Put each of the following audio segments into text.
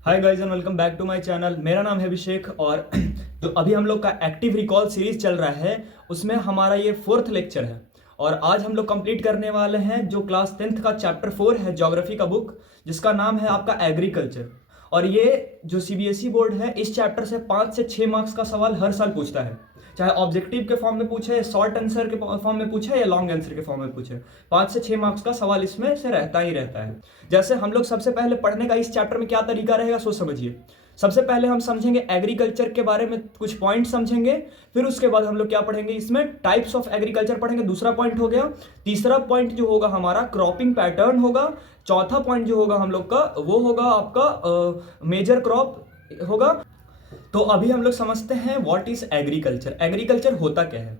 Hi guys and welcome back to my channel. मेरा नाम है अभिषेक और जो अभी हम लोग का एक्टिव रिकॉल सीरीज चल रहा है उसमें हमारा ये फोर्थ लेक्चर है। और आज हम लोग कंप्लीट करने वाले हैं जो क्लास 10th का चैप्टर 4 है ज्योग्राफी का बुक, जिसका नाम है आपका एग्रीकल्चर। और ये जो सीबीएसई बोर्ड है इस चैप्टर से 5 से 6 मार्क्स का सवाल हर साल पूछता है, चाहे ऑब्जेक्टिव के फॉर्म में पूछे, शॉर्ट आंसर के फॉर्म में पूछे या लॉन्ग आंसर के फॉर्म में पूछे। 5 से 6 मार्क्स का सवाल इसमें से रहता ही रहता है। जैसे हम लोग सबसे पहले पढ़ने का इस चैप्टर में क्या तरीका रहेगा सोच समझिए। सबसे पहले हम समझेंगे एग्रीकल्चर के बारे में, कुछ पॉइंट समझेंगे। फिर उसके बाद हम लोग क्या पढ़ेंगे, इसमें टाइप्स ऑफ एग्रीकल्चर पढ़ेंगे, दूसरा पॉइंट हो गया। तीसरा पॉइंट जो होगा हमारा क्रॉपिंग पैटर्न होगा। चौथा पॉइंट जो होगा हम लोग का वो होगा आपका मेजर क्रॉप होगा। तो अभी हम लोग समझते हैं व्हाट इज एग्रीकल्चर। एग्रीकल्चर होता क्या है।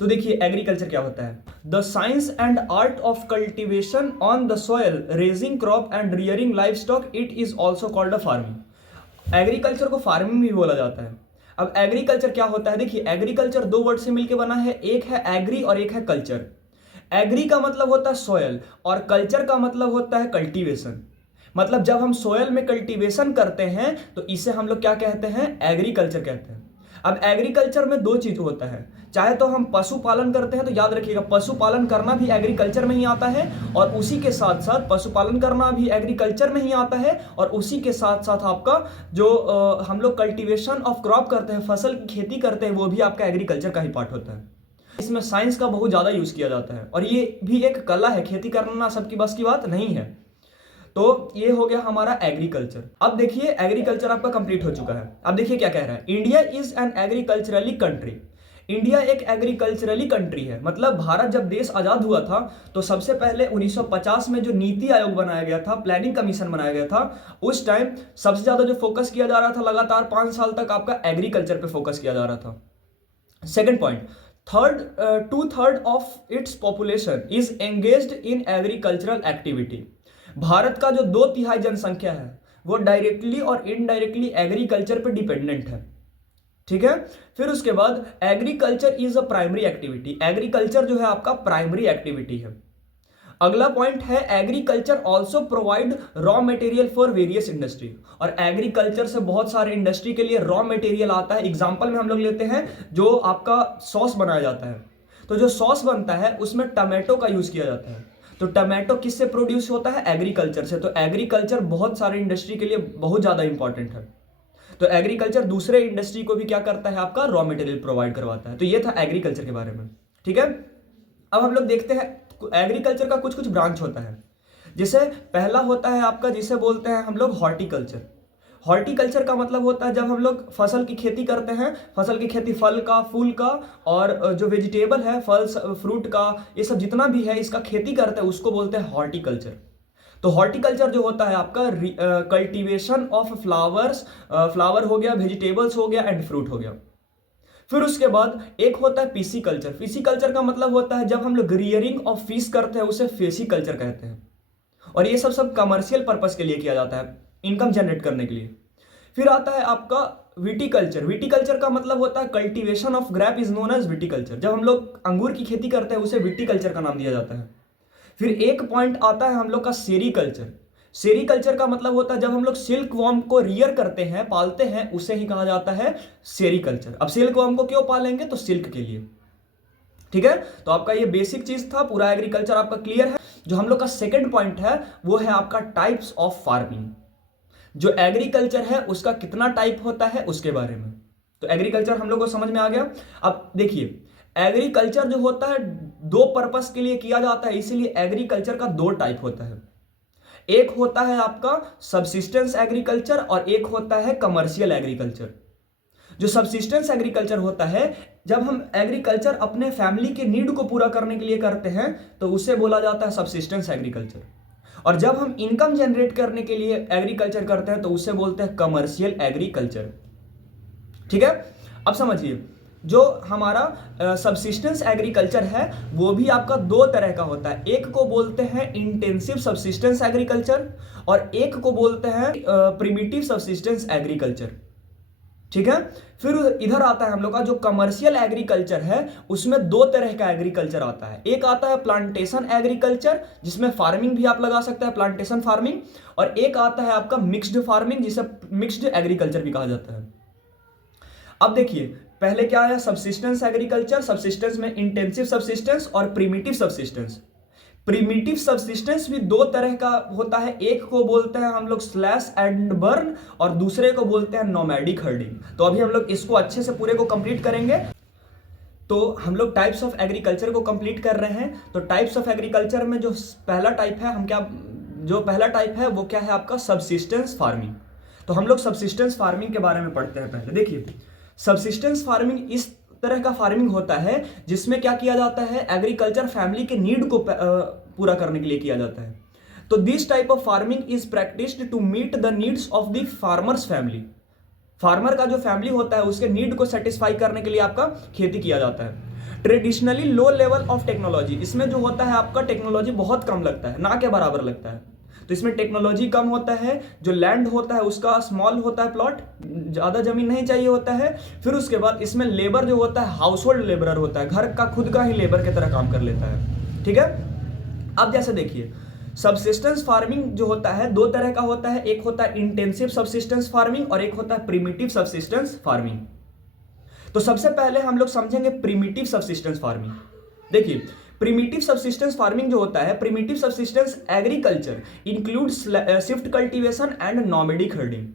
तो देखिए एग्रीकल्चर क्या होता है, the science and art of cultivation on the soil, raising crop and rearing life stock, it is also called a farming. Agriculture को फार्मिंग भी बोला जाता है। अब एग्रीकल्चर क्या होता है, देखिए एग्रीकल्चर दो वर्ड से मिलकर बना है, एक है एग्री और एक है कल्चर। एग्री का मतलब होता है सॉयल और कल्चर का मतलब होता है कल्टीवेशन। मतलब जब हम सोयल में कल्टीवेशन करते हैं तो इसे हम लोग क्या कहते हैं, एग्रीकल्चर कहते हैं। अब एग्रीकल्चर में दो चीज होता है, चाहे तो हम पशुपालन करते हैं तो याद रखिएगा पशुपालन करना भी एग्रीकल्चर में ही आता है, और उसी के साथ साथ पशुपालन करना भी एग्रीकल्चर में ही आता है, और उसी के साथ साथ आपका जो हम लोग कल्टीवेशन ऑफ क्रॉप करते हैं, फसल की खेती करते हैं, वो भी आपका एग्रीकल्चर का ही पार्ट होता है। इसमें साइंस का बहुत ज्यादा यूज किया जाता है और ये भी एक कला है, खेती करना सबकी बस की बात नहीं है। तो ये हो गया हमारा एग्रीकल्चर। अब देखिए एग्रीकल्चर आपका कंप्लीट हो चुका है। अब देखिए क्या कह रहा है, India is an agriculturally country. India एक एग्रीकल्चरली कंट्री है। मतलब भारत जब देश आजाद हुआ था तो सबसे पहले 1950 में जो नीति आयोग बनाया गया था, प्लानिंग कमीशन बनाया गया था, उस टाइम सबसे ज्यादा जो फोकस किया जा रहा था लगातार 5 साल तक आपका एग्रीकल्चर पे फोकस किया जा रहा था। Second point, two third of its population is engaged in agricultural activity. Bharat का जो 2/3 जनसंख्या है वो डायरेक्टली और इनडायरेक्टली एग्रीकल्चर पे डिपेंडेंट है। ठीक है, फिर उसके बाद agriculture is a primary activity. Agriculture जो है आपका प्राइमरी एक्टिविटी है। अगला पॉइंट है agriculture also provide raw material for various industry. और एग्रीकल्चर से बहुत सारे इंडस्ट्री के लिए रॉ मटेरियल आता है। एग्जांपल में हम लोग लेते हैं जो आपका सॉस बनाया जाता है, तो जो सॉस बनता है उसमें टमाटो का यूज किया जाता है। तो टमाटो किससे प्रोड्यूस होता है, एग्रीकल्चर से। तो एग्रीकल्चर बहुत सारे इंडस्ट्री के लिए बहुत ज्यादा इंपॉर्टेंट है। तो एग्रीकल्चर दूसरे इंडस्ट्री को भी क्या करता है, आपका रॉ मटेरियल प्रोवाइड करवाता है। तो ये था एग्रीकल्चर के बारे में। ठीक है, अब हम लोग देखते हैं एग्रीकल्चर का कुछ कुछ ब्रांच होता है। जैसे पहला होता है आपका जिसे बोलते हैं हम लोग हॉर्टिकल्चर। हॉर्टिकल्चर का मतलब होता है जब हम लोग फसल की खेती करते हैं, फसल की खेती फल का, फूल का और जो वेजिटेबल है, फल फ्रूट का, ये सब जितना भी है इसका खेती करते हैं उसको बोलते हैं हॉर्टिकल्चर। तो हॉर्टिकल्चर जो होता है आपका कल्टीवेशन ऑफ फ्लावर्स, फ्लावर हो गया, वेजिटेबल्स हो गया एंड फ्रूट हो गया। फिर उसके बाद एक होता है पिसिकल्चर। पिसिकल्चर का मतलब होता है जब हम लोग रियरिंग ऑफ फिश करते हैं उसे फेसिकल्चर कहते हैं। और ये सब कमर्शियल पर्पस के लिए किया जाता है, इनकम जनरेट करने के लिए। फिर आता है आपका विटिकल्चर। विटिकल्चर का मतलब होता है cultivation of grape is known as viticulture. जब हम लोग अंगूर की खेती करते हैं उसे विटिकल्चर का नाम दिया जाता है। फिर एक पॉइंट आता है हम लोग का सेरीकल्चर। सेरीकल्चर का मतलब होता है जब हम लोग सिल्क वॉर्म को रियर करते हैं, पालते हैं, उसे ही कहा जाता है सेरीकल्चर। अब सिल्क वॉर्म को क्यों पालेंगे, तो सिल्क के लिए। ठीक है, तो आपका ये बेसिक चीज था, पूरा एग्रीकल्चर आपका क्लियर है। जो हम लोग का सेकंड पॉइंट है वो है आपका टाइप्स ऑफ फार्मिंग। जो एग्रीकल्चर है उसका कितना टाइप होता है उसके बारे में। तो एग्रीकल्चर हम लोग को समझ में आ गया। अब देखिए एग्रीकल्चर जो होता है दो पर्पस के लिए किया जाता है, इसीलिए एग्रीकल्चर का दो टाइप होता है। एक होता है आपका सबसिस्टेंस एग्रीकल्चर और एक होता है कमर्शियल एग्रीकल्चर। जो सबसिस्टेंस एग्रीकल्चर होता है, जब हम एग्रीकल्चर अपने फैमिली के नीड को पूरा करने के लिए करते हैं तो उसे बोला जाता है सबसिस्टेंस एग्रीकल्चर। और जब हम इनकम जनरेट करने के लिए एग्रीकल्चर करते हैं तो उसे बोलते हैं कमर्शियल एग्रीकल्चर। ठीक है, अब समझिए जो हमारा सबसिस्टेंस एग्रीकल्चर है वो भी आपका दो तरह का होता है। एक को बोलते हैं इंटेंसिव सबसिस्टेंस एग्रीकल्चर और एक को बोलते हैं प्रिमिटिव सबसिस्टेंस एग्रीकल्चर। ठीक है। फिर इधर आता है हम लोग का जो कमर्शियल एग्रीकल्चर है, उसमें दो तरह का एग्रीकल्चर आता है। एक आता है प्लांटेशन एग्रीकल्चर, जिसमें फार्मिंग भी आप लगा सकते हैं, प्लांटेशन फार्मिंग, और एक आता है आपका मिक्स्ड फार्मिंग, जिसे मिक्स्ड एग्रीकल्चर भी कहा जाता है। अब देखिए, पहले क्या है, सबसिस्टेंस एग्रीकल्चर। सबसिस्टेंस में इंटेंसिव सबसिस्टेंस और प्रिमिटिव सबसिस्टेंस। प्रिमिटिव सबसिस्टेंस भी दो तरह का होता है, एक को बोलते हैं हम लोग स्लैश एंड बर्न और दूसरे को बोलते हैं नोमैडिक हर्डिंग। तो अभी हम लोग इसको अच्छे से पूरे को कंप्लीट करेंगे। तो हम लोग टाइप्स ऑफ एग्रीकल्चर को कंप्लीट कर रहे हैं। तो टाइप्स ऑफ एग्रीकल्चर में जो पहला टाइप है, जो पहला टाइप है वो क्या है आपका, सबसिस्टेंस फार्मिंग। तो हम लोग सबसिस्टेंस फार्मिंग के बारे में पढ़ते हैं। पहले देखिए, सबसिस्टेंस फार्मिंग इस तरह का फार्मिंग होता है जिसमें क्या किया जाता है, एग्रीकल्चर फैमिली के नीड को पूरा करने के लिए किया जाता है। तो this type of farming is practised to meet the needs of the farmer's family. Farmer का जो फैमिली होता है उसके नीड को सेटिस्फाई करने के लिए आपका खेती किया जाता है। Traditionally low level of technology, इसमें जो होता है आपका टेक्नोलॉजी बहुत कम लगता है, ना के बराबर लगता है। तो इसमें टेक्नोलॉजी कम होता है, जो लैंड होता है उसका स्मॉल होता है, प्लॉट ज़्यादा जमीन नहीं चाहिए होता है। फिर उसके बाद इसमें लेबर जो होता है हाउस होल्ड लेबरर होता है, घर का खुद का ही लेबर की तरह काम कर लेता है। ठीक है। अब जैसे देखिए, सबसिस्टेंस फार्मिंग जो होता है दो तरह का होता है, एक होता है इंटेंसिव सबसिस्टेंस फार्मिंग और एक होता है प्रिमिटिव सबसिस्टेंस फार्मिंग। तो सबसे पहले हम लोग समझेंगे प्रिमिटिव सबसिस्टेंस फार्मिंग। देखिए, प्रिमिटिव सबसिस्टेंस फार्मिंग जो होता है, primitive subsistence agriculture includes shift cultivation and nomadic herding.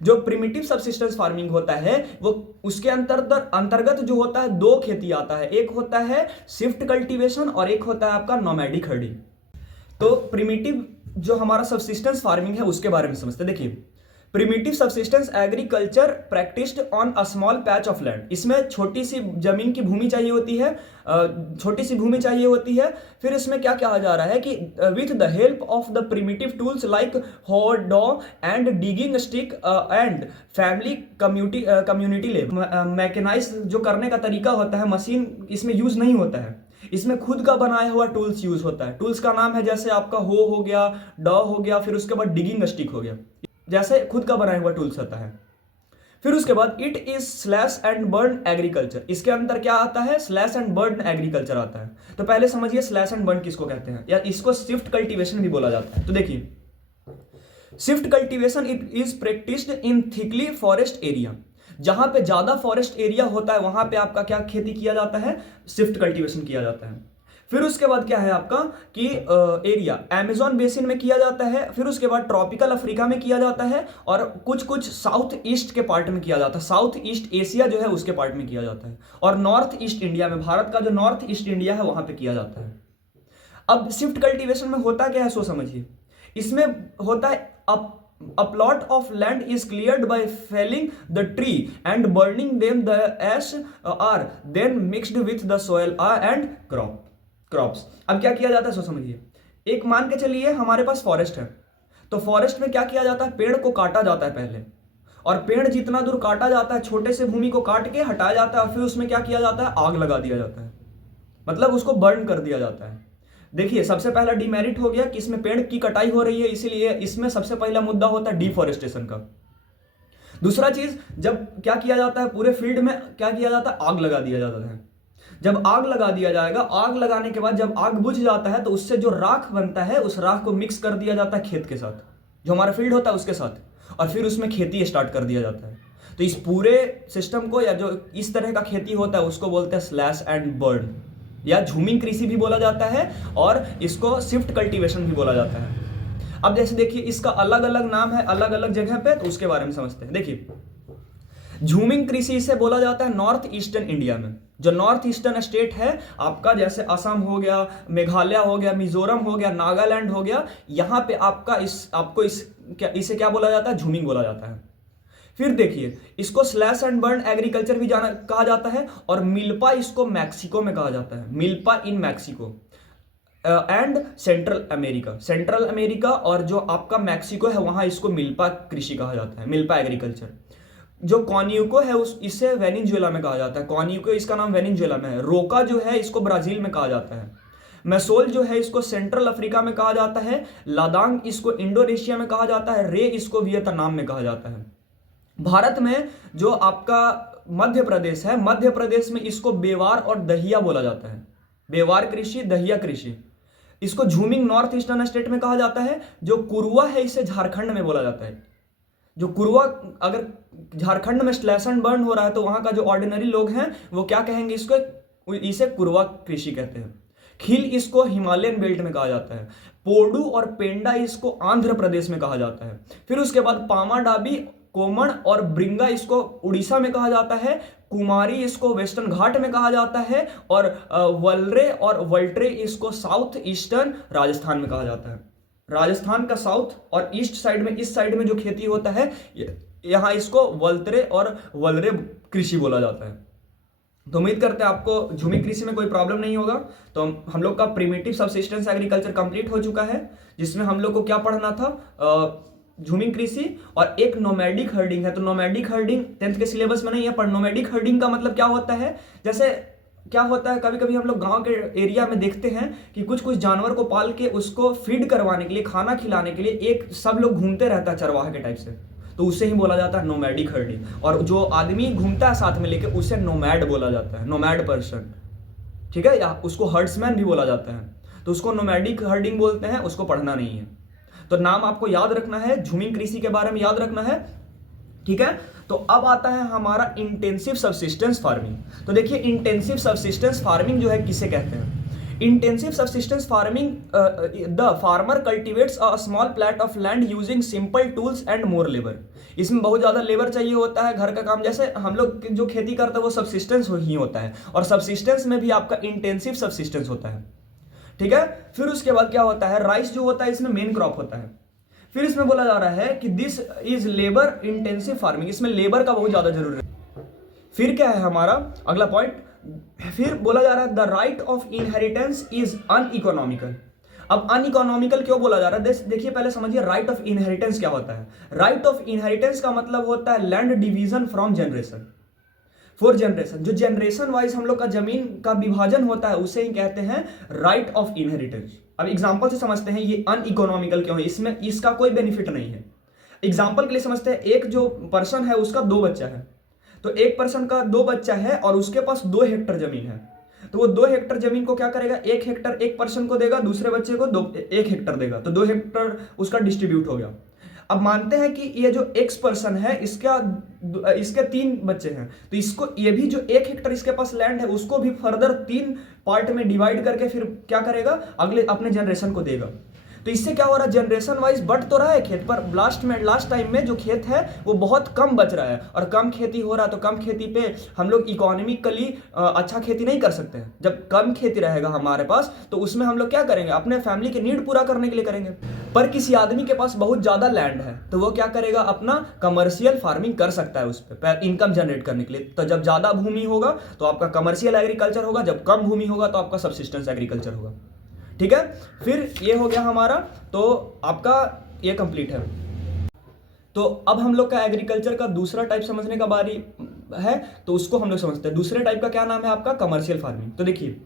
जो प्रिमिटिव सबसिस्टेंस फार्मिंग होता है वो उसके अंतर्गत जो होता है दो खेती आता है, एक होता है शिफ्ट कल्टीवेशन और एक होता है आपका नॉमेडिक हर्डिंग। तो प्रिमिटिव जो हमारा सबसिस्टेंस फार्मिंग है उसके बारे में समझते हैं। देखिए, primitive subsistence agriculture practised on a small patch of land. इसमें छोटी सी जमीन की भूमि चाहिए होती है, छोटी सी भूमि चाहिए होती है। फिर इसमें क्या कहा जा रहा है कि with the help of the primitive tools like हो, डॉ and digging stick and family community labour. Mechanise जो करने का तरीका होता है, मशीन इसमें यूज नहीं होता है, इसमें खुद का बनाया हुआ टूल्स यूज होता है। टूल्स का नाम है जैसे आपका हो गया, डॉ हो गया, फिर उसके बाद डिगिंग स्टिक हो गया, जैसे खुद का बनाया हुआ टूल्स होता है। फिर उसके बाद it is slash and burn agriculture. इसके अंदर क्या आता है, स्लैश एंड बर्न एग्रीकल्चर आता है। तो पहले समझिए स्लैश एंड बर्न किसको कहते हैं, या इसको शिफ्ट कल्टीवेशन भी बोला जाता है। तो देखिए, shift cultivation it is practised in thickly forest area. जहां पे ज्यादा फॉरेस्ट एरिया होता है वहां पे आपका क्या खेती किया जाता है, शिफ्ट कल्टीवेशन किया जाता है। फिर उसके बाद क्या है आपका कि एरिया अमेज़न बेसिन में किया जाता है, फिर उसके बाद ट्रॉपिकल अफ्रीका में किया जाता है, और कुछ कुछ साउथ ईस्ट के पार्ट में किया जाता है, साउथ ईस्ट एशिया जो है उसके पार्ट में किया जाता है, और नॉर्थ ईस्ट इंडिया में, भारत का जो नॉर्थ ईस्ट इंडिया है वहां पे किया जाता है। अब शिफ्ट कल्टीवेशन में होता क्या है सो समझिए। इसमें होता है a plot of land is cleared by felling the tree and burning them. The ash are then mixed with the soil and crops. अब क्या किया जाता है सो समझिए। एक मान के चलिए हमारे पास फॉरेस्ट है, तो फॉरेस्ट में क्या किया जाता है, पेड़ को काटा जाता है पहले, और पेड़ जितना दूर काटा जाता है छोटे से भूमि को काट के हटाया जाता है, और फिर उसमें क्या किया जाता है, आग लगा दिया जाता है, मतलब उसको बर्न कर दिया जाता है। देखिए, सबसे पहला डिमेरिट हो गया कि इसमें पेड़ की कटाई हो रही है, इसीलिए इसमें सबसे पहला मुद्दा होता है डिफॉरेस्टेशन का। दूसरा चीज, जब क्या किया जाता है, पूरे फील्ड में क्या किया जाता है, आग लगा दिया जाता है। जब आग लगा दिया जाएगा, आग लगाने के बाद जब आग बुझ जाता है तो उससे जो राख बनता है उस राख को मिक्स कर दिया जाता है खेत के साथ, जो हमारा फील्ड होता है उसके साथ, और फिर उसमें खेती स्टार्ट कर दिया जाता है। तो इस पूरे सिस्टम को, या जो इस तरह का खेती होता है उसको बोलते हैं स्लैश एंड बर्न, या झूमिंग कृषि भी बोला जाता है, और इसको शिफ्ट कल्टीवेशन भी बोला जाता है। अब जैसे देखिए, इसका अलग अलग नाम है अलग अलग जगह पे, तो उसके बारे में समझते हैं। देखिए, झूमिंग कृषि इसे बोला जाता है नॉर्थ ईस्टर्न इंडिया में। जो नॉर्थ ईस्टर्न स्टेट है आपका, जैसे असम हो गया, मेघालय हो गया, मिजोरम हो गया, नागालैंड हो गया, यहाँ पे इसे क्या बोला जाता है, झूमिंग बोला जाता है। फिर देखिए, इसको स्लैश एंड बर्न एग्रीकल्चर भी कहा जाता है, और मिल्पा इसको मैक्सिको में कहा जाता है, milpa in Mexico and central America और जो आपका मैक्सिको है वहां इसको मिल्पा कृषि कहा जाता है, मिल्पा एग्रीकल्चर। जो कॉन्यूको है इसे वेनेजुएला में कहा जाता है, कॉन्यूको इसका नाम वेनेजुएला में है। रोका जो है इसको ब्राजील में कहा जाता है। मैसोल जो है इसको सेंट्रल अफ्रीका में कहा जाता है। लादांग इसको इंडोनेशिया में कहा जाता है। रे इसको वियतनाम में कहा जाता है। भारत में जो आपका मध्य प्रदेश है, मध्य प्रदेश में इसको बेवार और दहिया बोला जाता है। बेवार कृषि, दहिया कृषि। इसको झूमिंग नॉर्थ ईस्टर्न स्टेट में कहा जाता है। जो कुरुआ है इसे झारखंड में बोला जाता है। जो कुरुआ, अगर झारखंड में स्लैश एंड बर्न हो रहा है तो वहां का जो ऑर्डिनरी लोग हैं वो क्या कहेंगे, इसको, इसे कुरुआ कृषि कहते हैं। खील इसको हिमालयन बेल्ट में कहा जाता है। पोडू और पेंडा इसको आंध्र प्रदेश में कहा जाता है। फिर उसके बाद पामाडाबी, कोमण और ब्रिंगा इसको उड़ीसा में कहा जाता है। कुमारी इसको वेस्टर्न घाट में कहा जाता है। और वलरे और वल्ट्रे इसको साउथ ईस्टर्न राजस्थान में कहा जाता है। राजस्थान का साउथ और ईस्ट साइड में, इस साइड में जो खेती होता है यहाँ इसको वल्त्रे और वलरे कृषि बोला जाता है। तो उम्मीद करते हैं आपको झूमिंग कृषि में कोई प्रॉब्लम नहीं होगा। तो हम लोग का प्रिमिटिव सबसिस्टेंस एग्रीकल्चर कंप्लीट हो चुका है, जिसमें हम लोग को क्या पढ़ना था, झूमिंग कृषि और एक नोमैडिक हर्डिंग है। तो नोमैडिक हर्डिंग 10th के सिलेबस में नहीं है, पर नोमैडिक हर्डिंग का मतलब क्या होता है, जैसे क्या होता है कभी कभी हम लोग गांव के एरिया में देखते हैं कि कुछ कुछ जानवर को पाल के उसको फीड करवाने के लिए, खाना खिलाने के लिए एक सब लोग घूमते रहता है चरवाहा के टाइप से, तो उसे ही बोला जाता है नोमैडिक हर्डिंग। और जो आदमी घूमता है साथ में लेके उसे नोमैड बोला जाता है, नोमैड पर्सन, ठीक है, या उसको हर्ड्समैन भी बोला जाता है। तो उसको नोमैडिक हर्डिंग बोलते हैं, उसको पढ़ना नहीं है। तो नाम आपको याद रखना है, झूमिंग कृषि के बारे में याद रखना है, ठीक है। तो अब आता है हमारा इंटेंसिव सबसिस्टेंस फार्मिंग। तो देखिए इंटेंसिव सबसिस्टेंस फार्मिंग जो है किसे कहते हैं। Intensive subsistence farming, the farmer cultivates a small plot of land using simple tools and more labour. इसमें बहुत ज्यादा लेबर चाहिए होता है, घर का काम, जैसे हम लोग जो खेती करते हैं वो सबसिस्टेंस ही होता है, और सबसिस्टेंस में भी आपका इंटेंसिव सबसिस्टेंस होता है, ठीक है। फिर उसके बाद क्या होता है, राइस जो होता है इसमें मेन क्रॉप होता है। फिर इसमें बोला जा रहा है कि this is labour intensive farming, इसमें लेबर का बहुत ज्यादा जरूरी है। फिर क्या है हमारा अगला पॉइंट, फिर बोला जा रहा है the right of inheritance is uneconomical. अब अनइकोनॉमिकल क्यों बोला जा रहा है, देखिए पहले समझिए राइट ऑफ इनहेरिटेंस क्या होता है। राइट ऑफ इनहेरिटेंस का मतलब होता है land division from generation for generation. जो जनरेशन वाइज हम लोग का जमीन का विभाजन होता है उसे ही कहते हैं राइट ऑफ इनहेरिटेंस। अब एग्जांपल से समझते हैं ये अनइकोनॉमिकल क्यों है, इसमें इसका कोई बेनिफिट नहीं है। एग्जांपल के लिए समझते हैं, एक जो पर्सन है उसका 2 बच्चा है, तो एक पर्सन का 2 बच्चा है और उसके पास 2 हेक्टर जमीन है, तो वो 2 हेक्टर जमीन को क्या करेगा, 1 हेक्टर एक पर्सन को देगा, दूसरे बच्चे को 1 हेक्टर देगा, तो 2 हेक्टर उसका डिस्ट्रीब्यूट हो गया। अब मानते हैं कि ये जो एक्स पर्सन है इसके 3 बच्चे हैं, तो इसको ये भी जो 1 हेक्टर इसके पास लैंड है उसको भी फर्दर 3 पार्ट में डिवाइड करके फिर क्या करेगा, अगले अपने जनरेशन को देगा। तो इससे क्या हो रहा है, जनरेशन वाइज बढ़ तो रहा है खेत, पर लास्ट टाइम में जो खेत है वो बहुत कम बच रहा है, और कम खेती हो रहा है, तो कम खेती पे हम लोग इकोनॉमिकली अच्छा खेती नहीं कर सकते हैं। जब कम खेती रहेगा हमारे पास तो उसमें हम लोग क्या करेंगे, अपने फैमिली के नीड पूरा करने के लिए करेंगे। पर किसी आदमी के पास बहुत ज्यादा लैंड है तो वो क्या करेगा, अपना कमर्शियल फार्मिंग कर सकता है उस पर इनकम जनरेट करने के लिए। तो जब ज्यादा भूमि होगा तो आपका कमर्शियल एग्रीकल्चर होगा, जब कम भूमि होगा तो आपका सब्सिस्टेंस एग्रीकल्चर होगा, ठीक है। फिर ये हो गया हमारा, तो आपका ये कंप्लीट है। तो अब हम लोग का एग्रीकल्चर का दूसरा टाइप समझने का बारी है, तो उसको हम लोग समझते हैं। दूसरे टाइप का क्या नाम है आपका, कमर्शियल फार्मिंग। तो देखिए,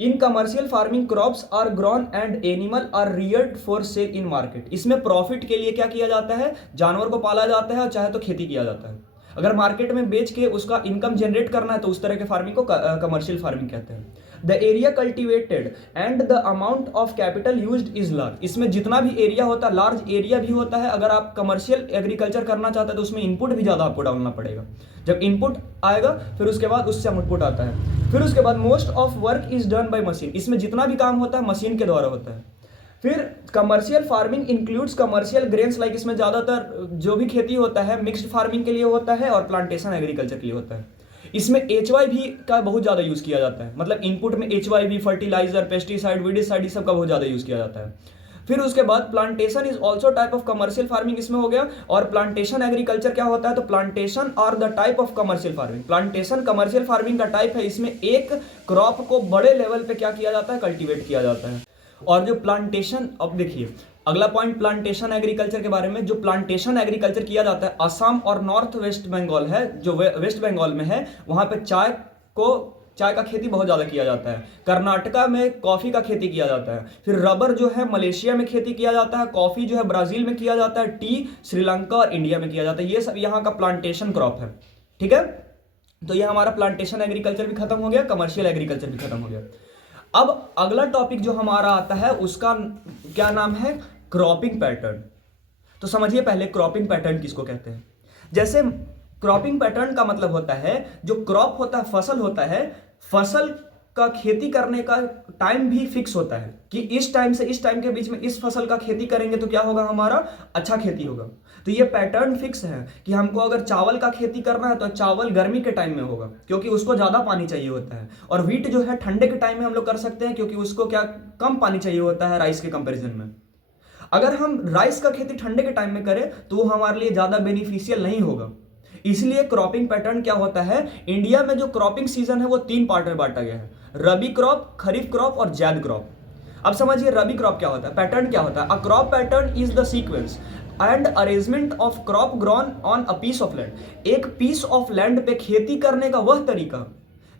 in commercial farming crops are grown and animal are reared for sale in market. इसमें प्रॉफिट के लिए क्या किया जाता है, जानवर को पाला जाता है और चाहे तो खेती किया जाता है। अगर मार्केट में बेच के उसका इनकम जनरेट करना है तो उस तरह के फार्मिंग को कमर्शियल फार्मिंग कहते हैं। The area cultivated and the amount of capital used is large. इसमें जितना भी एरिया होता है, लार्ज एरिया भी होता है। अगर आप कमर्शियल एग्रीकल्चर करना चाहते हैं तो उसमें इनपुट भी ज़्यादा आपको डालना पड़ेगा। जब इनपुट आएगा फिर उसके बाद उससे आउटपुट आता है। फिर उसके बाद most of work is done by machine. इसमें जितना भी काम होता है मशीन के द्वारा होता है। फिर commercial farming includes commercial grains, like इसमें ज़्यादातर जो भी खेती होता है मिक्स्ड फार्मिंग के लिए होता है और प्लांटेशन एग्रीकल्चर के लिए होता है। इसमें HYV का बहुत ज़्यादा यूज़ किया जाता है, मतलब इनपुट में HYV, फर्टिलाइजर, पेस्टिसाइड, वीडिसाइड, इस सब का बहुत ज़्यादा यूज़ किया जाता है। फिर उसके बाद plantation is also type of commercial farming इसमें हो गया। और प्लांटेशन एग्रीकल्चर क्या होता है, तो प्लांटेशन और the type of commercial farming. Plantation commercial farming का टाइप है, इसमें एक क्रॉप को बड़े लेवल पे क्या किया जाता है, कल्टीवेट किया जाता है। और जो प्लांटेशन, अब देखिए अगला पॉइंट प्लांटेशन एग्रीकल्चर के बारे में। जो प्लांटेशन एग्रीकल्चर किया जाता है असम और नॉर्थ वेस्ट बंगाल है, जो वेस्ट बंगाल में है, वहां पे चाय को चाय का खेती बहुत ज़्यादा किया जाता है। कर्नाटका में कॉफ़ी का खेती किया जाता है। फिर रबर जो है मलेशिया में खेती किया जाता है। कॉफ़ी जो है ब्राज़ील में किया जाता है। टी श्रीलंका और इंडिया में किया जाता है। ये सब यहाँ का प्लांटेशन क्रॉप है। ठीक है, तो ये हमारा प्लांटेशन एग्रीकल्चर भी खत्म हो गया, कमर्शियल एग्रीकल्चर भी खत्म हो गया। अब अगला टॉपिक जो हमारा आता है उसका क्या नाम है, क्रॉपिंग पैटर्न। तो समझिए पहले क्रॉपिंग पैटर्न किसको कहते हैं। जैसे क्रॉपिंग पैटर्न का मतलब होता है, जो क्रॉप होता है, फसल होता है, फसल का खेती करने का टाइम भी फिक्स होता है कि इस टाइम से इस टाइम के बीच में इस फसल का खेती करेंगे तो क्या होगा, हमारा अच्छा खेती होगा। तो ये पैटर्न फिक्स है कि हमको अगर चावल का खेती करना है तो चावल गर्मी के टाइम में होगा क्योंकि उसको ज़्यादा पानी चाहिए होता है, और व्हीट जो है ठंडे के टाइम में हम लोग कर सकते हैं क्योंकि उसको क्या कम पानी चाहिए होता है राइस के कंपेरिजन में। अगर हम राइस का खेती ठंडे के टाइम में करें तो वो हमारे लिए ज़्यादा बेनिफिशियल नहीं होगा। इसलिए क्रॉपिंग पैटर्न क्या होता है, इंडिया में जो क्रॉपिंग सीजन है वो 3 पार्ट में बांटा गया है, रबी क्रॉप, खरीफ क्रॉप और जैद क्रॉप। अब समझिए रबी क्रॉप क्या होता है, पैटर्न क्या होता है। A crop pattern is the sequence and arrangement of crop grown on a piece of land. एक पीस ऑफ लैंड पे खेती करने का वह तरीका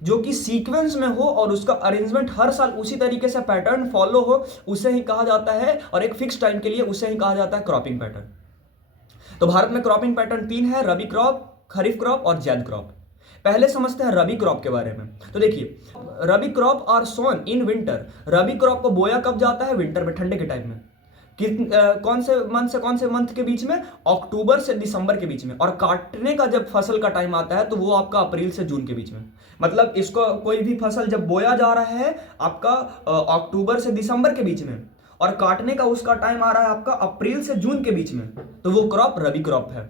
जो कि सीक्वेंस में हो और उसका अरेंजमेंट हर साल उसी तरीके से पैटर्न फॉलो हो, उसे ही कहा जाता है, और एक फिक्स टाइम के लिए उसे ही कहा जाता है क्रॉपिंग पैटर्न। तो भारत में क्रॉपिंग पैटर्न 3 है, रबी क्रॉप, खरीफ क्रॉप और जैद क्रॉप। पहले समझते हैं रबी क्रॉप के बारे में। तो देखिए, rabi crop are sown in winter. Rabi crop को बोया कब जाता है, विंटर में, ठंडे के टाइम में। कौन से मंथ के बीच में, अक्टूबर से दिसंबर के बीच में। और काटने का जब फसल का टाइम आता है तो वो आपका अप्रैल से जून के बीच में। मतलब इसको कोई भी फसल जब बोया जा रहा है आपका अक्टूबर से दिसंबर के बीच में, और काटने का उसका टाइम आ रहा है आपका अप्रैल से जून के बीच में, तो वो क्रॉप रबी क्रॉप है।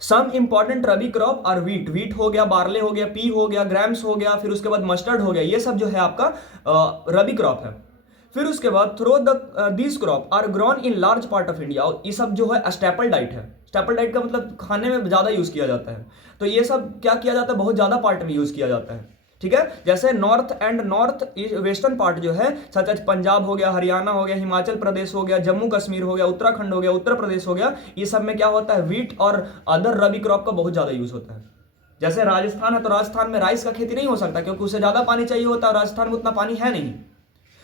Some important rabi crop are wheat. Wheat हो गया, बार्ले हो गया, पी हो गया, ग्राम्स हो गया, फिर उसके बाद मस्टर्ड हो गया। ये सब जो है आपका रबी क्रॉप है। फिर उसके बाद through these crop are grown in large part of India. और ये सब जो है स्टेपल डाइट है। स्टेपल डाइट का मतलब खाने में ज़्यादा यूज़ किया जाता है। तो ये सब क्या किया जाता है, बहुत ज़्यादा पार्ट में यूज़ किया जाता है। ठीक है, जैसे north and north western part जो है, सच एज पंजाब हो गया, हरियाणा हो गया, हिमाचल प्रदेश हो गया, जम्मू कश्मीर हो गया, उत्तराखंड हो गया, उत्तर प्रदेश हो गया, ये सब में क्या होता है, व्हीट और अदर रबी क्रॉप का बहुत ज़्यादा यूज़ होता है। जैसे राजस्थान है तो राजस्थान में राइस का खेती नहीं हो सकता क्योंकि उसे ज़्यादा पानी चाहिए होता है, राजस्थान में उतना पानी है नहीं।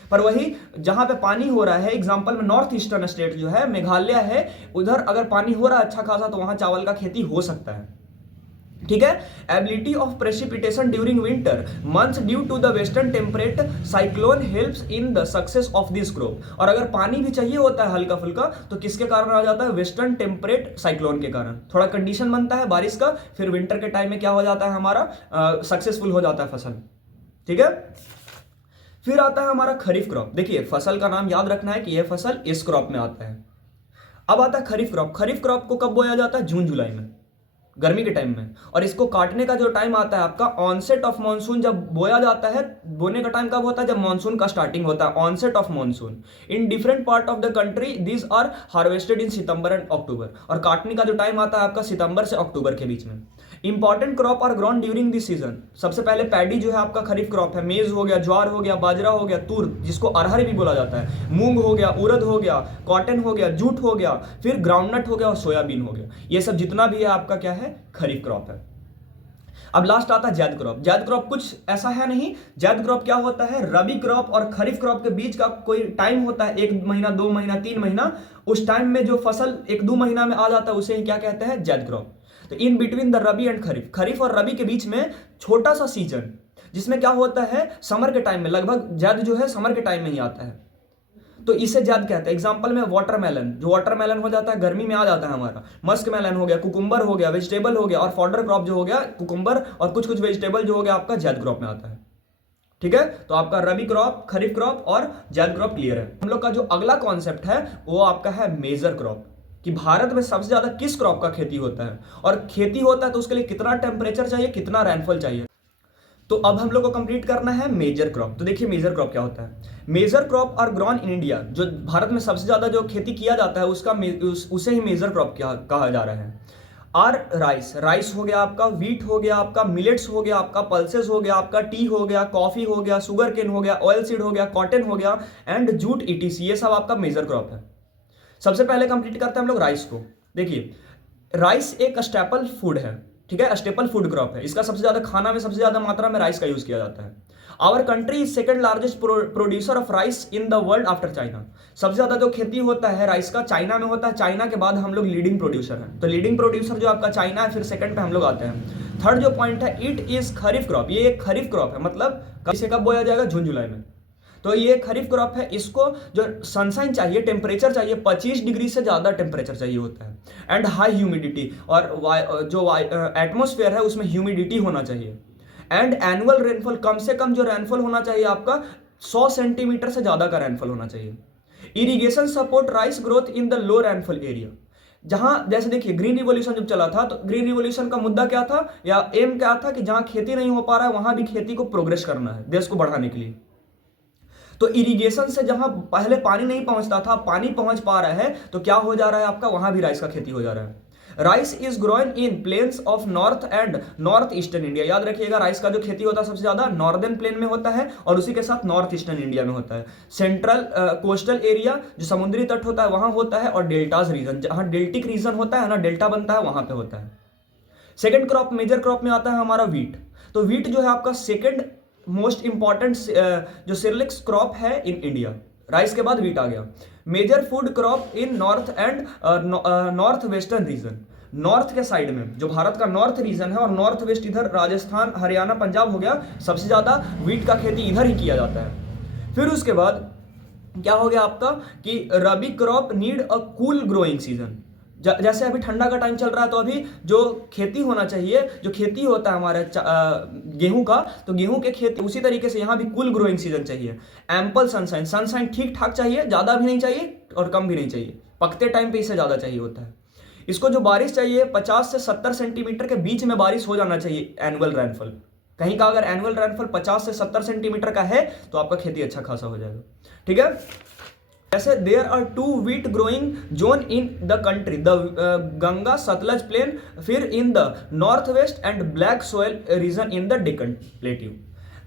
पर वही जहां पे पानी हो रहा है, एग्जांपल में नॉर्थ ईस्टर्न स्टेट जो है, मेघालय है, उधर अगर पानी हो रहा है अच्छा खासा तो वहां चावल का खेती हो सकता है। ठीक है, ability of precipitation during winter months due to the western temperate cyclone helps in the success of this crop. और अगर पानी भी चाहिए होता है हल्का फुल्का तो किसके कारण आ जाता है, वेस्टर्न टेम्परेट साइक्लोन के कारण थोड़ा कंडीशन बनता है बारिश का, फिर विंटर के टाइम में क्या हो जाता है, हमारा सक्सेसफुल हो जाता है फसल। ठीक है, फिर आता है हमारा खरीफ क्रॉप। देखिए फसल का नाम याद रखना है कि यह फसल इस क्रॉप में आता है। अब आता है खरीफ क्रॉप। खरीफ क्रॉप को कब बोया जाता है, जून जुलाई में, गर्मी के टाइम में। और इसको काटने का जो टाइम आता है आपका ऑनसेट ऑफ मॉनसून, जब बोया जाता है, बोने का टाइम कब होता है, जब मॉनसून का स्टार्टिंग होता है, onset of monsoon. In different part of the country this are harvested in September and October. और काटने का जो टाइम आता है आपका सितंबर से अक्टूबर के बीच में। Important crop are grown during this season. सबसे पहले पैडी जो है आपका खरीफ क्रॉप है, मेज हो गया, ज्वार हो गया, बाजरा हो गया, तूर जिसको अरहर भी बोला जाता है, मूंग हो गया, उड़द हो गया, कॉटन हो गया, जूट हो गया, फिर ग्राउंडनट हो गया और सोयाबीन हो गया। ये सब जितना भी है आपका क्या है, खरीफ क्रॉप है। अब लास्ट आता है जैद क्रॉप। जैद क्रॉप कुछ ऐसा है नहीं। जैद क्रॉप क्या होता है, रबी क्रॉप और खरीफ क्रॉप के बीच का कोई टाइम होता है, 1 महीना, 2 महीना, 3 महीना। उस टाइम में जो फसल 1-2 महीना में आ जाता है उसे ही क्या कहते हैं, जैद क्रॉप। तो in between the rabi and kharif, kharif और रबी के बीच में छोटा सा सीजन जिसमें क्या होता है, समर के टाइम में, लगभग जैद जो है समर के टाइम में ही आता है, तो इसे जैद कहते हैं। एग्जांपल में वाटरमेलन, जो वाटरमेलन हो जाता है गर्मी में आ जाता है हमारा, मस्क मेलन हो गया, कुकुम्बर हो गया, वेजिटेबल हो गया, और फॉडर क्रॉप जो हो गया कुकुम्बर, और कुछ कुछ वेजिटेबल जो हो गया आपका जैद क्रॉप में आता है। ठीक है, तो आपका रबी क्रॉप, खरीफ क्रॉप और जैद क्रॉप क्लियर है। हम लोग का जो अगला कॉन्सेप्ट है वो आपका है मेजर क्रॉप, कि भारत में सबसे ज्यादा किस क्रॉप का खेती होता है, और खेती होता है तो उसके लिए कितना टेम्परेचर चाहिए, कितना रेनफॉल चाहिए। तो अब हम लोग को कंप्लीट करना है मेजर क्रॉप। तो देखिए मेजर क्रॉप क्या होता है। Major crop are grown in India, जो भारत में सबसे ज्यादा जो खेती किया जाता है उसे ही मेजर क्रॉप कहा जा रहा है। आर राइस, राइस हो गया आपका, व्हीट हो गया आपका, मिलेट्स हो गया आपका, पल्सेस हो गया आपका, टी हो गया, कॉफी हो गया, शुगर केन हो गया, ऑयल सीड हो गया, कॉटन हो गया, एंड जूट ईटीसी, ये सब आपका मेजर क्रॉप है। सबसे पहले कंप्लीट करते हैं हम लोग राइस को। देखिए राइस एक स्टेपल फूड है, ठीक है, स्टेपल फूड क्रॉप है। इसका सबसे ज्यादा खाना में सबसे ज्यादा मात्रा में राइस का यूज किया जाता है। Our country is second largest producer of rice in the world after China. सबसे ज्यादा जो खेती होता है राइस का चाइना में होता है, चाइना के बाद हम लोग लीडिंग प्रोड्यूसर हैं। तो लीडिंग प्रोड्यूसर जो आपका चाइना है, फिर सेकंड पे हम लोग आते हैं। थर्ड जो पॉइंट है, इट इज खरीफ क्रॉप। ये एक खरीफ क्रॉप है, मतलब इसे कब बोया जाएगा, जून जुलाई में। तो ये खरीफ क्रॉप है। इसको जो सनशाइन चाहिए, टेम्परेचर चाहिए, 25 डिग्री से ज़्यादा टेम्परेचर चाहिए होता है, एंड हाई ह्यूमिडिटी, और जो एटमोसफेयर है उसमें ह्यूमिडिटी होना चाहिए, एंड एनुअल रेनफॉल, कम से कम जो रेनफॉल होना चाहिए आपका 100 सेंटीमीटर से ज़्यादा का रेनफॉल होना चाहिए। Irrigation support rice growth in the low rainfall area. जहां जैसे देखिए ग्रीन रिवॉल्यूशन जब चला था, तो ग्रीन रिवॉल्यूशन का मुद्दा क्या था या एम क्या था कि जहां खेती नहीं हो पा रहा है वहां भी खेती को प्रोग्रेस करना है, देश को बढ़ाने के लिए। तो इरिगेशन से जहां पहले पानी नहीं पहुंचता था, पानी पहुंच पा रहा है, तो क्या हो जा रहा है आपका, वहां भी राइस का खेती हो जा रहा है। Rice is grown in plains of north and north eastern India. याद रखिएगा, राइस का जो खेती होता है सबसे ज्यादा नॉर्दर्न प्लेन में होता है और उसी के साथ नॉर्थ ईस्टर्न इंडिया में होता है। सेंट्रल कोस्टल एरिया जो समुद्री तट होता है वहां होता है, और डेल्टाज रीजन जहां डेल्टिक रीजन होता है ना, डेल्टा बनता है, वहां पे होता है। सेकेंड क्रॉप, मेजर क्रॉप में आता है हमारा वीट। तो वीट जो है आपका सेकेंड मोस्ट इंपॉर्टेंट जो सिरिलिक्स क्रॉप है इन इंडिया। राइस के बाद वीट आ गया। Major food crop in north and north western region. North के साइड में जो भारत का नॉर्थ रीजन है और नॉर्थ वेस्ट इधर राजस्थान, हरियाणा, पंजाब हो गया, सबसे ज्यादा वीट का खेती इधर ही किया जाता है। फिर उसके बाद क्या हो गया आपका कि rabi crop need a cool growing season. जैसे अभी ठंडा का टाइम चल रहा है, तो अभी जो खेती होना चाहिए, जो खेती होता है हमारे गेहूं का, तो गेहूं के खेती उसी तरीके से यहाँ भी कूल ग्रोइंग सीजन चाहिए। एम्पल सनशाइन, सनशाइन ठीक ठाक चाहिए, ज़्यादा भी नहीं चाहिए और कम भी नहीं चाहिए, पकते टाइम पे इससे ज़्यादा चाहिए होता है। इसको जो बारिश चाहिए 50 से 70 सेंटीमीटर के बीच में बारिश हो जाना चाहिए एनुअल रेनफॉल। कहीं का अगर एनुअल रेनफॉल 50 से 70 सेंटीमीटर का है तो आपका खेती अच्छा खासा हो जाएगा। ठीक है, जैसे there are 2 wheat growing zone in the country, the Ganga Sutlej plain, फिर in the north west and black soil region in the Deccan plateau.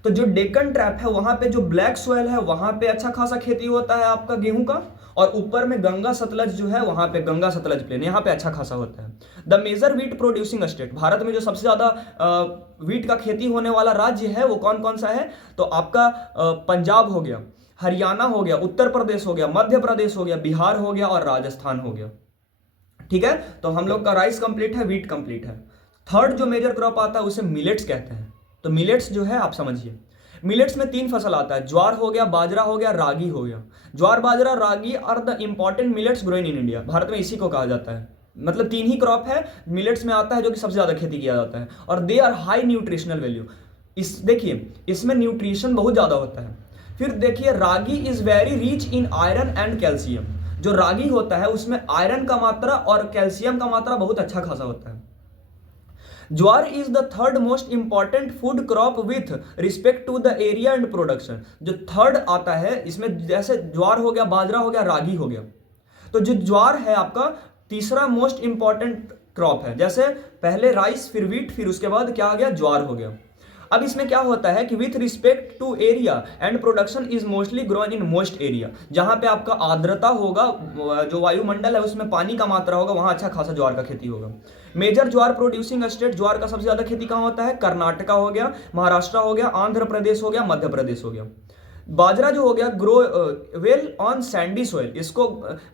तो जो डेक्कन ट्रैप है वहां पे जो ब्लैक सोयल है वहां पे अच्छा खासा खेती होता है आपका गेहूं का, और ऊपर में गंगा सतलज जो है वहां पे गंगा सतलज प्लेन, यहाँ पे अच्छा खासा होता है। The major wheat producing state, Bharat में जो सबसे ज्यादा वीट का खेती होने वाला राज्य है वो कौन कौन सा है, तो आपका पंजाब हो गया, हरियाणा हो गया, उत्तर प्रदेश हो गया, मध्य प्रदेश हो गया, बिहार हो गया और राजस्थान हो गया। ठीक है, तो हम लोग का राइस कंप्लीट है, वीट कंप्लीट है। थर्ड जो मेजर क्रॉप आता है उसे मिलेट्स कहते हैं। तो मिलेट्स जो है आप समझिए, मिलेट्स में 3 फसल आता है, ज्वार हो गया, बाजरा हो गया, रागी हो गया। Jowar, bajra, ragi are the important millets growing in India. Bharat में इसी को कहा जाता है, मतलब 3 ही क्रॉप है मिलेट्स में आता है जो कि सबसे ज्यादा खेती किया जाता है, और they are high nutritional value. इस देखिए इसमें न्यूट्रिशन बहुत ज्यादा होता है। फिर देखिए ragi is very rich in iron and calcium. जो रागी होता है उसमें आयरन का मात्रा और कैल्शियम का मात्रा बहुत अच्छा खासा होता है। Jowar is the third most important food crop with respect to the area and production. जो थर्ड आता है इसमें जैसे ज्वार हो गया, बाजरा हो गया, रागी हो गया, तो जो ज्वार है आपका तीसरा मोस्ट इंपॉर्टेंट क्रॉप है। जैसे पहले राइस, फिर वीट, फिर उसके बाद क्या आ गया, ज्वार हो गया। अब इसमें क्या होता है कि with respect to area and production is mostly grown in most area. जहां पे आपका आर्द्रता होगा, जो वायुमंडल है उसमें पानी का मात्रा होगा, वहां अच्छा खासा ज्वार का खेती होगा। मेजर ज्वार प्रोड्यूसिंग स्टेट, ज्वार का सबसे ज्यादा खेती कहां होता है, कर्नाटका हो गया, महाराष्ट्र हो गया, आंध्र प्रदेश हो गया, मध्य प्रदेश हो गया। बाजरा जो हो गया grow well on Sandy soil, इसको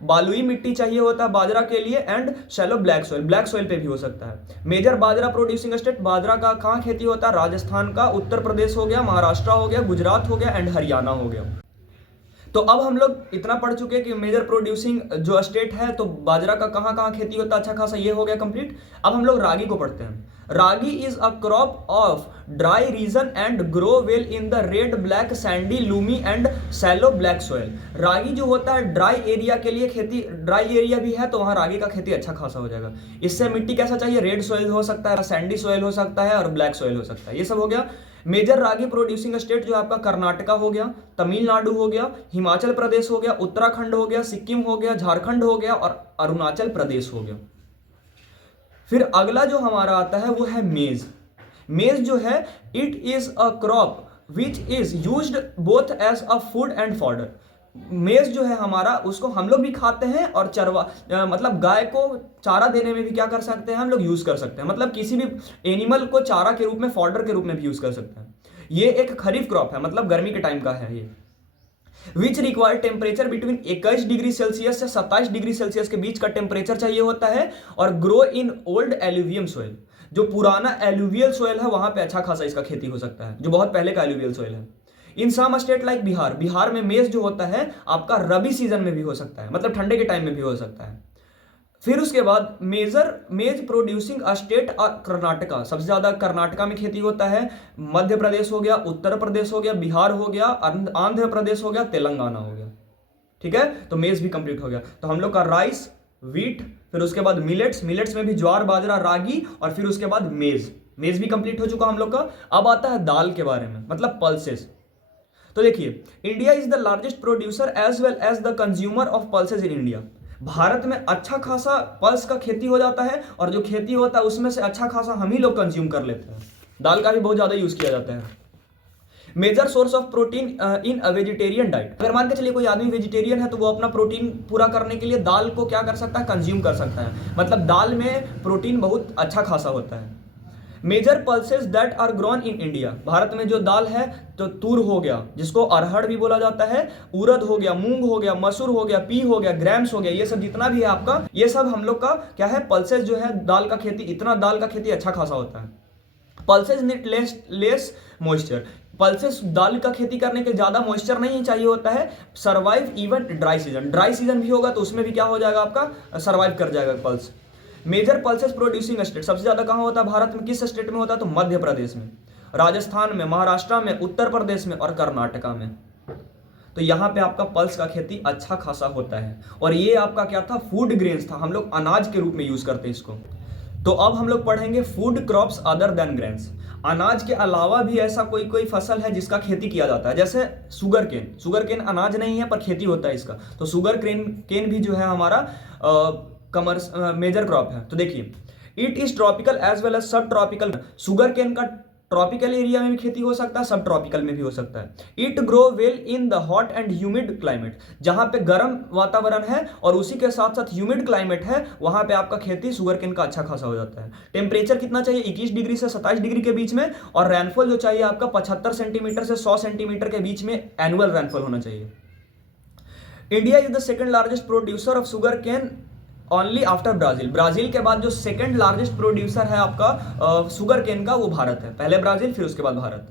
बालुई मिट्टी चाहिए होता है बाजरा के लिए, and shallow black soil, black soil पे भी हो सकता है। मेजर बाजरा प्रोड्यूसिंग स्टेट, बाजरा का कहाँ खेती होता है, राजस्थान का, उत्तर प्रदेश हो गया, महाराष्ट्र हो गया, गुजरात हो गया एंड हरियाणा हो गया। तो अब हम लोग इतना पढ़ चुके हैं कि मेजर प्रोड्यूसिंग जो स्टेट है, तो बाजरा का कहाँ कहाँ खेती होता है अच्छा खासा, ये हो गया कंप्लीट। अब हम लोग रागी को पढ़ते हैं। Ragi is a crop of dry region and grow well in the red, black, sandy, loamy and shallow black soil. Ragi जो होता है ड्राई एरिया के लिए खेती, ड्राई एरिया भी है तो वहाँ रागी का खेती अच्छा खासा हो जाएगा। इससे मिट्टी कैसा चाहिए, रेड सोयल हो सकता है, सैंडी सोयल हो सकता है और ब्लैक सोयल हो सकता है। ये सब हो गया। मेजर रागी प्रोड्यूसिंग स्टेट जो आपका कर्नाटका हो गया, तमिलनाडु हो गया, हिमाचल प्रदेश हो गया, उत्तराखंड हो गया, सिक्किम हो गया, झारखंड हो गया और अरुणाचल प्रदेश हो गया। फिर अगला जो हमारा आता है वो है मेज। मेज जो है it is a crop which is used both as a food and fodder. Maize जो है हमारा, उसको हम लोग भी खाते हैं और मतलब गाय को चारा देने में भी क्या कर सकते हैं, हम लोग यूज कर सकते हैं। मतलब किसी भी एनिमल को चारा के रूप में, फॉडर के रूप में भी यूज कर सकते हैं। ये एक खरीफ क्रॉप है, मतलब गर्मी के टाइम का है ये। Which require temperature between 21 degree Celsius से 27 डिग्री सेल्सियस के बीच का टेम्परेचर चाहिए होता है, और grow in old alluvium soil. जो पुराना एल्यूवियल सोइल है वहां पे अच्छा खासा इसका खेती हो सकता है, जो बहुत पहले का एल्यूवियल सोइल है। In some state like Bihar, Bihar में मेज जो होता है आपका रबी सीजन में भी हो सकता है, मतलब ठंडे के टाइम में भी हो सकता है। फिर उसके बाद मेज प्रोड्यूसिंग स्टेट और कर्नाटका, सबसे ज्यादा कर्नाटका में खेती होता है। मध्य प्रदेश हो गया, उत्तर प्रदेश हो गया, बिहार हो गया, आंध्र प्रदेश हो गया, तेलंगाना हो गया। ठीक है, तो मेज भी कंप्लीट हो गया। तो हम लोग का राइस, व्हीट, फिर उसके बाद मिलेट्स, मिलेट्स में भी ज्वार, बाजरा, रागी, और फिर उसके बाद मेज, मेज भी कंप्लीट हो चुका हम लोग का। अब आता है दाल के बारे में, मतलब पल्सेस। तो देखिए, India is the largest producer as well as the consumer of pulses in India. Bharat में अच्छा खासा पल्स का खेती हो जाता है, और जो खेती होता है उसमें से अच्छा खासा हम ही लोग कंज्यूम कर लेते हैं। दाल का भी बहुत ज्यादा यूज किया जाता है। Major source of protein in a vegetarian diet, अगर मान के चलिए कोई आदमी वेजिटेरियन है तो वो अपना प्रोटीन पूरा करने के लिए दाल को क्या कर सकता है, कंज्यूम कर सकता है। मतलब दाल में प्रोटीन बहुत अच्छा खासा होता है। Major pulses that are grown in India, Bharat में जो दाल है तो तूर हो गया, जिसको अरहर भी बोला जाता है, उड़द हो गया, मूंग हो गया, मसूर हो गया, पी हो गया, ग्राम्स हो गया, ये सब जितना भी है आपका, ये सब हम लोग का क्या है, पल्सेस जो है दाल का खेती, इतना दाल का खेती अच्छा खासा होता है। Pulses need less moisture, pulses दाल का खेती करने के ज्यादा मॉइस्चर नहीं चाहिए होता है। Survive even dry season, dry season भी होगा तो उसमें भी क्या हो जाएगा आपका, सर्वाइव कर जाएगा pulse. Major pulses producing state, सबसे ज्यादा कहां होता है भारत में, किस स्टेट में होता है, तो मध्य प्रदेश में, राजस्थान में, महाराष्ट्र में, उत्तर प्रदेश में और कर्नाटका में। तो यहाँ पे आपका पल्स का खेती अच्छा खासा होता है। और ये आपका क्या था, फूड ग्रेन्स था, हम लोग अनाज के रूप में यूज करते हैं इसको। तो अब हम लोग पढ़ेंगे food crops other than grains. अनाज के अलावा भी ऐसा कोई कोई फसल है जिसका खेती किया जाता है, जैसे शुगर केन। शुगर केन अनाज नहीं है पर खेती होता है इसका, तो शुगर केन भी जो है हमारा मेजर क्रॉप है। तो देखिए, it is tropical as well as sub tropical. Sugar cane का ट्रॉपिकल एरिया में भी खेती हो सकता है, सब ट्रॉपिकल में भी हो सकता है। It grow well in the hot and humid climate, जहां पे गर्म वातावरण है और उसी के साथ साथ ह्यूमिड क्लाइमेट है, वहां पे आपका खेती शुगर केन का अच्छा खासा हो जाता है। टेम्परेचर कितना चाहिए, 21 डिग्री से 27 डिग्री के बीच में, और रेनफॉल जो चाहिए आपका 75 सेंटीमीटर से 100 सेंटीमीटर के बीच में एनुअल रेनफॉल होना चाहिए। India is the second largest producer of sugar cane only after Brazil, Brazil के बाद जो सेकंड लार्जेस्ट प्रोड्यूसर है आपका शुगर केन का, वो भारत है। पहले ब्राजील, फिर उसके बाद भारत।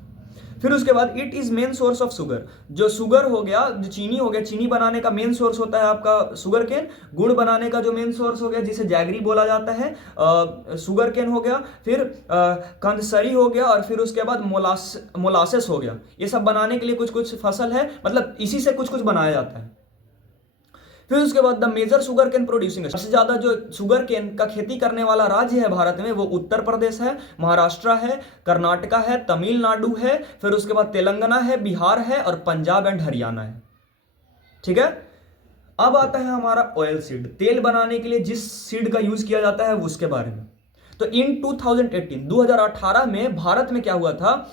फिर उसके बाद it is main source of sugar, जो शुगर हो गया, जो चीनी हो गया, चीनी बनाने का मेन सोर्स होता है आपका शुगर केन। गुड़ बनाने का जो मेन सोर्स हो गया, जिसे जैगरी बोला जाता है, शुगर केन हो गया। फिर कंदसरी हो गया, और फिर उसके बाद मोलासेस हो गया। ये सब बनाने के लिए कुछ कुछ फसल है, मतलब इसी से कुछ कुछ बनाया जाता है। फिर उसके बाद the major sugar cane producing, सबसे ज्यादा जो शुगर केन का खेती करने वाला राज्य है भारत में, वो उत्तर प्रदेश है, महाराष्ट्र है, कर्नाटका है, तमिलनाडु है, फिर उसके बाद तेलंगाना है, बिहार है, और पंजाब एंड हरियाणा है। ठीक है, अब आता है हमारा ऑयल सीड, तेल बनाने के लिए जिस सीड का यूज किया जाता है उसके बारे में। तो इन 2018 में भारत में क्या हुआ था,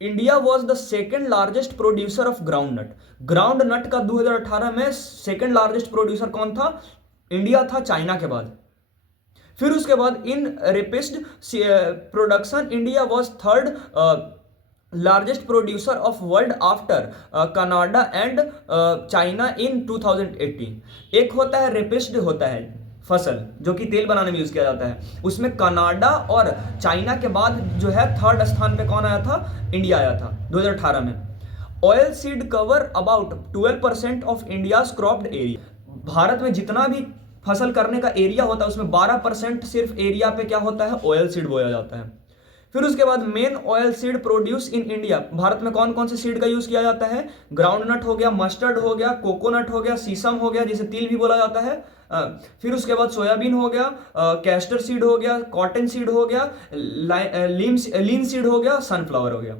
India was the second largest producer of ground nut. Ground nut का 2018 में सेकेंड लार्जेस्ट प्रोड्यूसर कौन था, इंडिया था, चाइना के बाद। फिर उसके बाद in rapid production, India was third largest producer of world after Canada and China in 2018। एक होता है रेपिड, होता है फसल जो कि तेल बनाने में यूज किया जाता है, उसमें कनाडा और चाइना के बाद जो है थर्ड स्थान पे कौन आया था, इंडिया आया था 2018 में। Oil seed cover about 12% of India's cropped area, Bharat में जितना भी फसल करने का एरिया होता है उसमें 12% सिर्फ एरिया पे क्या होता है, ऑयल सीड बोया जाता है। फिर उसके बाद men oil seed produce in India, Bharat में कौन कौन से सीड का यूज किया जाता है, ग्राउंड नट हो गया, मस्टर्ड हो गया, कोकोनट हो गया, सीसम हो गया जिसे तिल भी बोला जाता है, फिर उसके बाद सोयाबीन हो गया, कैस्टर सीड हो गया, कॉटन सीड हो गया, लीन सीड हो गया, सनफ्लावर हो गया।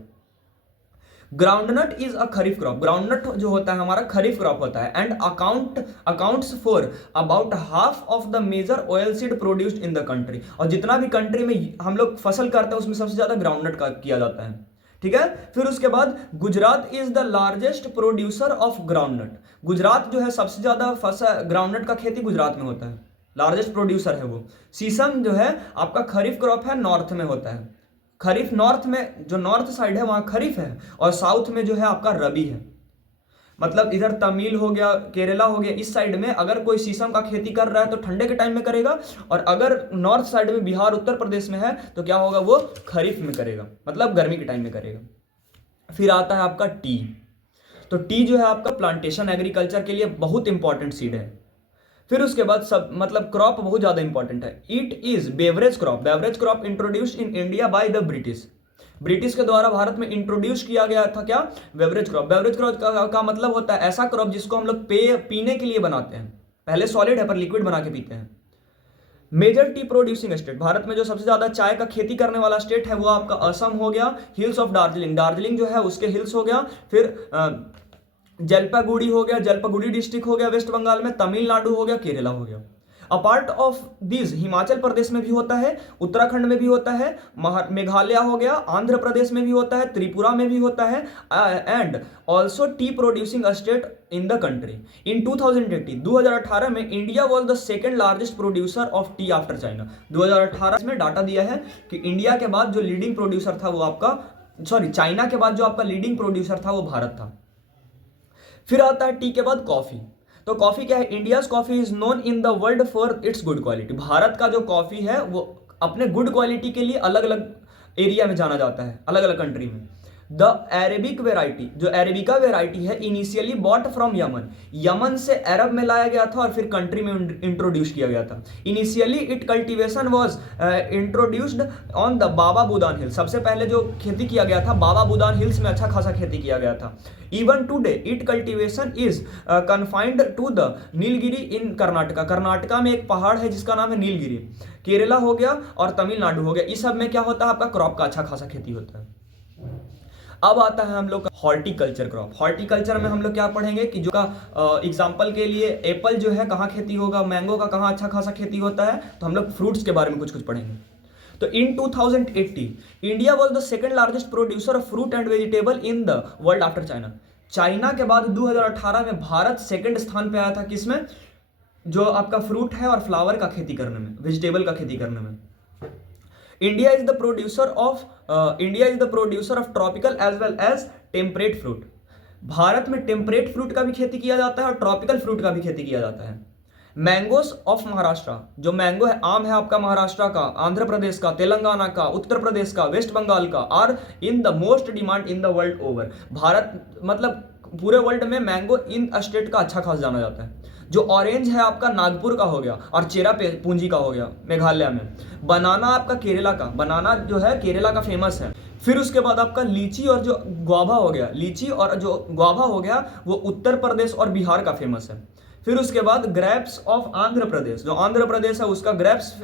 Groundnut is a kharif crop, groundnut जो होता है हमारा खरीफ क्रॉप होता है, and accounts for about half of the major oil seed produced in the country, और जितना भी कंट्री में हम लोग फसल करते हैं उसमें सबसे ज्यादा ग्राउंडनट का किया जाता है। ठीक है। फिर उसके बाद Gujarat is the largest producer of groundnut. Gujarat जो है सबसे ज्यादा फसल ग्राउंडनट का खेती गुजरात में होता है, लार्जेस्ट प्रोड्यूसर है वो। शीशम जो है आपका खरीफ क्रॉप है, नॉर्थ में होता है। खरीफ नॉर्थ में, जो नॉर्थ साइड है वहां खरीफ है, और साउथ में जो है आपका रबी है। मतलब इधर तमिल हो गया, केरला हो गया, इस साइड में अगर कोई शीशम का खेती कर रहा है तो ठंडे के टाइम में करेगा, और अगर नॉर्थ साइड में बिहार उत्तर प्रदेश में है तो क्या होगा, वो खरीफ में करेगा, मतलब गर्मी के टाइम में करेगा। फिर आता है आपका टी। तो टी जो है आपका प्लांटेशन एग्रीकल्चर के लिए बहुत इंपॉर्टेंट सीड है। फिर उसके बाद सब मतलब क्रॉप बहुत ज्यादा इंपॉर्टेंट है। It is beverage crop. Beverage crop introduced in India by the British. British के द्वारा भारत में इंट्रोड्यूस किया गया था क्या, बेवरेज क्रॉप। बेवरेज क्रॉप का मतलब होता है ऐसा क्रॉप जिसको हम लोग पीने के लिए बनाते हैं। पहले सॉलिड है पर लिक्विड बना के पीते हैं। Major tea producing state, Bharat में जो सबसे ज्यादा चाय का खेती करने वाला स्टेट है वो आपका असम हो गया। हिल्स ऑफ दार्जिलिंग, दार्जिलिंग जो है उसके हिल्स हो गया। फिर जलपाईगुड़ी हो गया, जलपाईगुड़ी डिस्ट्रिक्ट हो गया वेस्ट बंगाल में। तमिलनाडु हो गया, केरला हो गया। Apart of this Himachal Pradesh में भी होता है, उत्तराखंड में भी होता है, मेघालय हो गया, आंध्र प्रदेश में भी होता है, त्रिपुरा में भी होता है, and also tea producing state in the country. In 2018 में India was the second largest producer of tea after China. 2018 में डाटा दिया है कि इंडिया के बाद जो लीडिंग प्रोड्यूसर था वो आपका, सॉरी चाइना के बाद जो आपका लीडिंग प्रोड्यूसर था वो भारत था। फिर आता है टी के बाद कॉफी। तो कॉफी क्या है, India's coffee is known in the world for its good quality. Bharat का जो कॉफी है वो अपने गुड क्वालिटी के लिए अलग अलग एरिया में जाना जाता है, अलग अलग कंट्री में। द अरेबिक वेराइटी, जो अरेबिका वेराइटी है, initially bought from Yemen. Yemen से अरब में लाया गया था और फिर कंट्री में इंट्रोड्यूस किया गया था। Initially it cultivation was introduced on the Baba Budan hill. सबसे पहले जो खेती किया गया था बाबा बुदान हिल्स में अच्छा खासा खेती किया गया था। Even today it cultivation is confined to the Nilgiri in Karnataka. Karnataka में एक पहाड़ है जिसका नाम है नीलगिरी। केरला हो गया और तमिलनाडु हो गया, इस सब में क्या होता है आपका क्रॉप का अच्छा खासा खेती होता है। अब आता है हम लोग का हॉर्टिकल्चर क्रॉप। हॉर्टिकल्चर में हम लोग क्या पढ़ेंगे कि जो का एग्जांपल के लिए एप्पल जो है कहाँ खेती होगा, मैंगो का कहाँ अच्छा खासा खेती होता है, तो हम लोग फ्रूट्स के बारे में कुछ कुछ पढ़ेंगे। तो इन 2080 India was the second largest producer of fruit and vegetable in the world after China. China के बाद 2018 में भारत सेकेंड स्थान पे आया था किसमें, जो आपका फ्रूट है और फ्लावर का खेती करने में, वेजिटेबल का खेती करने में। India is the producer of tropical as well as temperate fruit. Bharat में टेम्परेट फ्रूट का भी खेती किया जाता है और ट्रॉपिकल फ्रूट का भी खेती किया जाता है। मैंगोस ऑफ महाराष्ट्र, जो मैंगो है, आम है आपका महाराष्ट्र का, आंध्र प्रदेश का, तेलंगाना का, उत्तर प्रदेश का, वेस्ट बंगाल का, are in the most demand in the world over. Bharat मतलब पूरे वर्ल्ड में मैंगो इन स्टेट का अच्छा खासा जाना जाता है। जो ऑरेंज है आपका नागपुर का हो गया और चेरा पूंजी का हो गया मेघालय में। बनाना आपका केरला का, बनाना जो है केरला का फेमस है। फिर उसके बाद आपका लीची और जो गुआवा हो गया, लीची और जो गुआवा हो गया वो उत्तर प्रदेश और बिहार का फेमस है। फिर उसके बाद ग्रेप्स ऑफ आंध्र प्रदेश, जो आंध्र प्रदेश है उसका ग्रेप्स,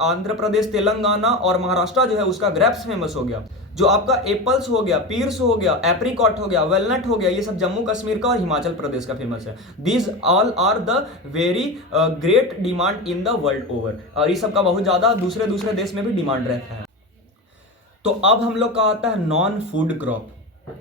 आंध्र प्रदेश, तेलंगाना और महाराष्ट्र जो है उसका ग्रेप्स फेमस हो गया। जो आपका एप्पल्स हो गया, पीर्स हो गया, एप्रिकॉट हो गया, वेलनट हो गया, ये सब जम्मू कश्मीर का और हिमाचल प्रदेश का फेमस है। These all are the very great demand in the world over, और ये सब का बहुत ज्यादा दूसरे दूसरे देश में भी डिमांड रहता है। तो अब हम लोग का आता है non food crop.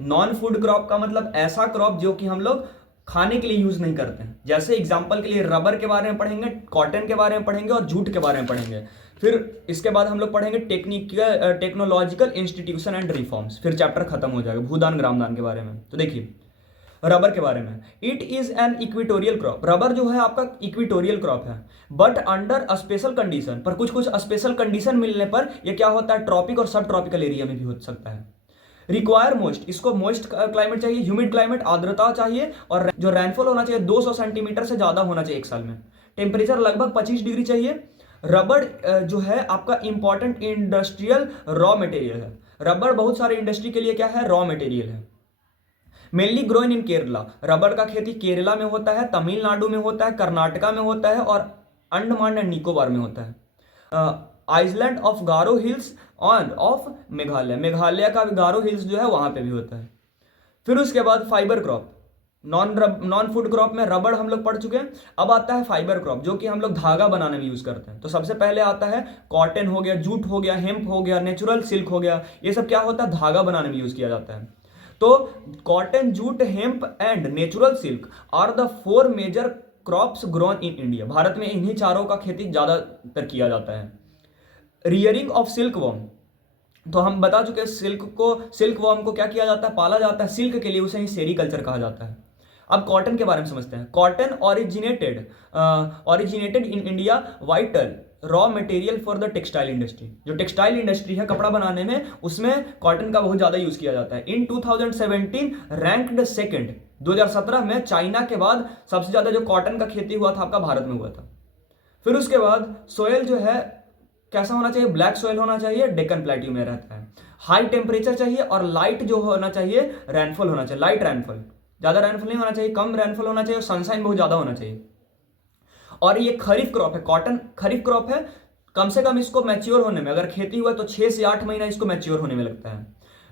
Non food crop का मतलब ऐसा क्रॉप जो कि हम लोग खाने के लिए यूज नहीं करते हैं। जैसे एग्जांपल के लिए रबर के बारे में पढ़ेंगे, कॉटन के बारे में पढ़ेंगे और जूट के बारे में पढ़ेंगे। फिर इसके बाद हम लोग पढ़ेंगे टेक्नोलॉजिकल इंस्टीट्यूशन एंड रिफॉर्म्स, फिर चैप्टर खत्म हो जाएगा भूदान ग्रामदान के बारे में। तो देखिए रबर के बारे में, it is an equatorial crop. Rubber जो है आपका इक्विटोरियल क्रॉप है, but under a special condition, पर कुछ कुछ स्पेशल कंडीशन मिलने पर यह क्या होता है, ट्रॉपिक और सब ट्रॉपिकल एरिया में भी हो सकता है। रिक्वायर मोस्ट, इसको मोस्ट क्लाइमेट चाहिए, ह्यूमिड क्लाइमेट, आर्द्रता चाहिए, और जो रेनफॉल होना चाहिए 200 सेंटीमीटर से ज्यादा होना चाहिए एक साल में। टेम्परेचर लगभग 25 डिग्री चाहिए। रबर जो है आपका इंपॉर्टेंट इंडस्ट्रियल रॉ मटेरियल है। रबर बहुत सारे इंडस्ट्री के लिए क्या है, रॉ मटेरियल है। मेनली ग्रोइन इन केरला, रबर का खेती केरला में होता है, तमिलनाडु में होता है, कर्नाटका में होता है और अंडमान एंड निकोबार में होता है। Island of Garo hills of Meghalaya, Meghalaya का गारो हिल्स जो है वहां पे भी होता है। फिर उसके बाद fibre crop, non food crop में रबड़ हम लोग पढ़ चुके हैं। अब आता है फाइबर क्रॉप, जो कि हम लोग धागा बनाने में यूज करते हैं। तो सबसे पहले आता है कॉटन हो गया, जूट हो गया, हेम्प हो गया, नेचुरल सिल्क हो गया। ये सब क्या होता है, धागा बनाने में यूज किया जाता है। तो cotton, jute, hemp and natural silk are the 4 major crops grown in India. Bharat में इन्हीं चारों का खेती ज्यादातर किया जाता है। रियरिंग ऑफ सिल्क वर्म, तो हम बता चुके हैं सिल्क वर्म को क्या किया जाता है, पाला जाता है सिल्क के लिए, उसे ही सेरीकल्चर कहा जाता है। अब कॉटन के बारे में समझते हैं। Cotton originated in India, vital raw material for the textile industry. जो टेक्सटाइल इंडस्ट्री है कपड़ा बनाने में, उसमें कॉटन का बहुत ज्यादा यूज किया जाता है। इन 2017 रैंक्ड सेकंड, 2017 में चाइना के बाद सबसे ज्यादा जो कॉटन का खेती हुआ था आपका भारत में हुआ था। फिर उसके बाद सोयल जो है कैसा होना चाहिए, ब्लैक सोयल होना चाहिए, डेक्कन प्लेट्यू में रहता है। हाई टेम्परेचर चाहिए और लाइट जो होना चाहिए, रेनफॉल होना चाहिए, लाइट रेनफॉल, ज्यादा रेनफॉल नहीं होना चाहिए, कम रेनफॉल होना चाहिए, सनशाइन बहुत ज्यादा होना चाहिए। और ये खरीफ क्रॉप है, कॉटन खरीफ क्रॉप है। कम से कम इसको मैच्योर होने में, अगर खेती हुआ तो 6 से 8 महीना इसको मैच्योर होने में लगता है।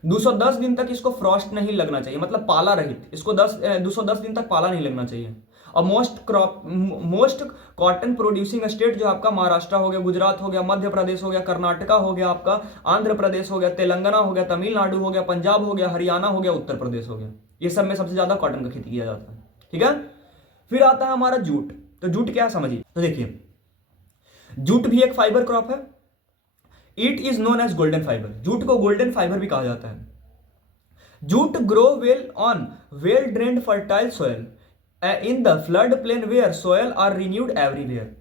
210 दिन तक इसको फ्रॉस्ट नहीं लगना चाहिए, मतलब पाला रहित, इसको 210 दिन तक पाला नहीं लगना चाहिए। और मोस्ट कॉटन प्रोड्यूसिंग स्टेट जो आपका महाराष्ट्र हो गया, गुजरात हो गया, मध्य प्रदेश हो गया, कर्नाटका हो गया, आपका आंध्र प्रदेश हो गया, तेलंगाना हो गया, तमिलनाडु हो गया, पंजाब हो गया, हरियाणा हो गया, उत्तर प्रदेश हो गया। ये सब में सबसे ज्यादा कॉटन का खेती किया जाता है। ठीक है, फिर आता है हमारा जूट। तो जूट क्या है समझिए। तो देखिए, जूट भी एक फाइबर क्रॉप है। It is known as golden fibre, jute को गोल्डन फाइबर भी कहा जाता है। Jute grow well on well drained fertile soil in the flood plain where soil are renewed everywhere.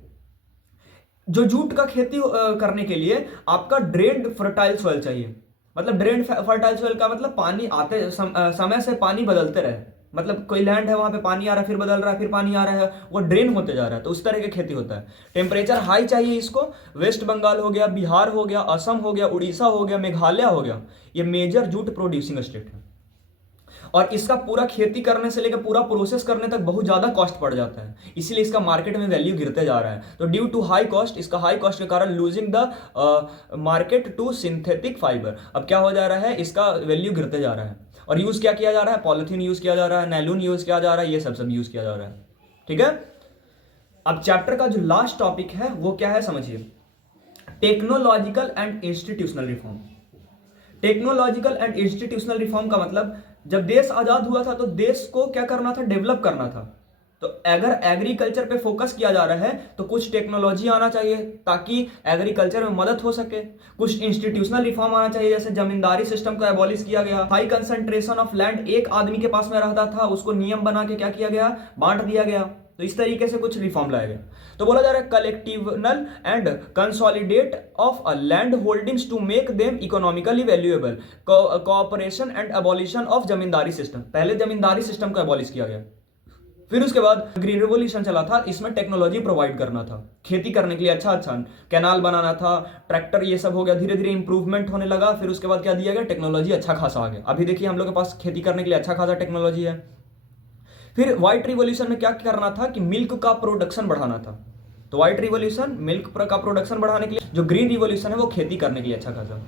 जो जूट का खेती करने के लिए आपका ड्रेन्ड फर्टाइल सोयल चाहिए। मतलब ड्रेन्ड फर्टाइल सोयल का मतलब पानी आते समय से पानी बदलते रहे। मतलब कोई लैंड है, वहां पे पानी आ रहा है, फिर बदल रहा है, फिर पानी आ रहा है, वो ड्रेन होते जा रहा है, तो उस तरह की खेती होता है। टेम्परेचर हाई चाहिए इसको। वेस्ट बंगाल हो गया, बिहार हो गया, असम हो गया, उड़ीसा हो गया, मेघालय हो गया, ये मेजर जूट प्रोड्यूसिंग स्टेट है। और इसका पूरा खेती करने से लेकर पूरा प्रोसेस करने तक बहुत ज्यादा कॉस्ट पड़ जाता है, इसीलिए इसका मार्केट में वैल्यू गिरते जा रहा है। तो ड्यू टू हाई कॉस्ट, इसका हाई कॉस्ट के कारण losing the market to synthetic fibre. अब क्या हो जा रहा है, इसका वैल्यू गिरते जा रहा है। और यूज क्या किया जा रहा है, पॉलिथीन यूज किया जा रहा है, नैलून यूज किया जा रहा है, ये सब यूज किया जा रहा है। ठीक है, अब चैप्टर का जो लास्ट टॉपिक है वो क्या है समझिए, technological and institutional reform. Technological and institutional reform का मतलब, जब देश आजाद हुआ था तो देश को क्या करना था, डेवलप करना था। तो अगर एग्रीकल्चर पे फोकस किया जा रहा है तो कुछ टेक्नोलॉजी आना चाहिए ताकि एग्रीकल्चर में मदद हो सके। कुछ इंस्टीट्यूशनल रिफॉर्म आना चाहिए, जैसे जमींदारी सिस्टम को एबॉलिश किया गया। हाई कंसंट्रेशन ऑफ लैंड एक आदमी के पास में रहता था, उसको नियम बना के क्या किया गया, बांट दिया गया। तो इस तरीके से कुछ रिफॉर्म लाया गया। तो बोला जा रहा है collectivisation and consolidate of a land holdings to make them economically valuable, cooperation and abolition of zamindari system. पहले जमींदारी सिस्टम को एबॉलिश किया गया। फिर उसके बाद ग्रीन रिवोल्यूशन चला था, इसमें टेक्नोलॉजी प्रोवाइड करना था खेती करने के लिए, अच्छा कैनाल बनाना था, ट्रैक्टर, ये सब हो गया। धीरे धीरे इंप्रूवमेंट होने लगा। फिर उसके बाद क्या दिया गया, टेक्नोलॉजी अच्छा खासा आ गया। अभी देखिए हम लोग के पास खेती करने के लिए अच्छा खासा टेक्नोलॉजी है। फिर व्हाइट रिवोल्यूशन में क्या करना था कि मिल्क का प्रोडक्शन बढ़ाना था। तो व्हाइट रिवोल्यूशन मिल्क का प्रोडक्शन बढ़ाने के लिए, जो ग्रीन रिवोल्यूशन है वो खेती करने के लिए अच्छा खासा।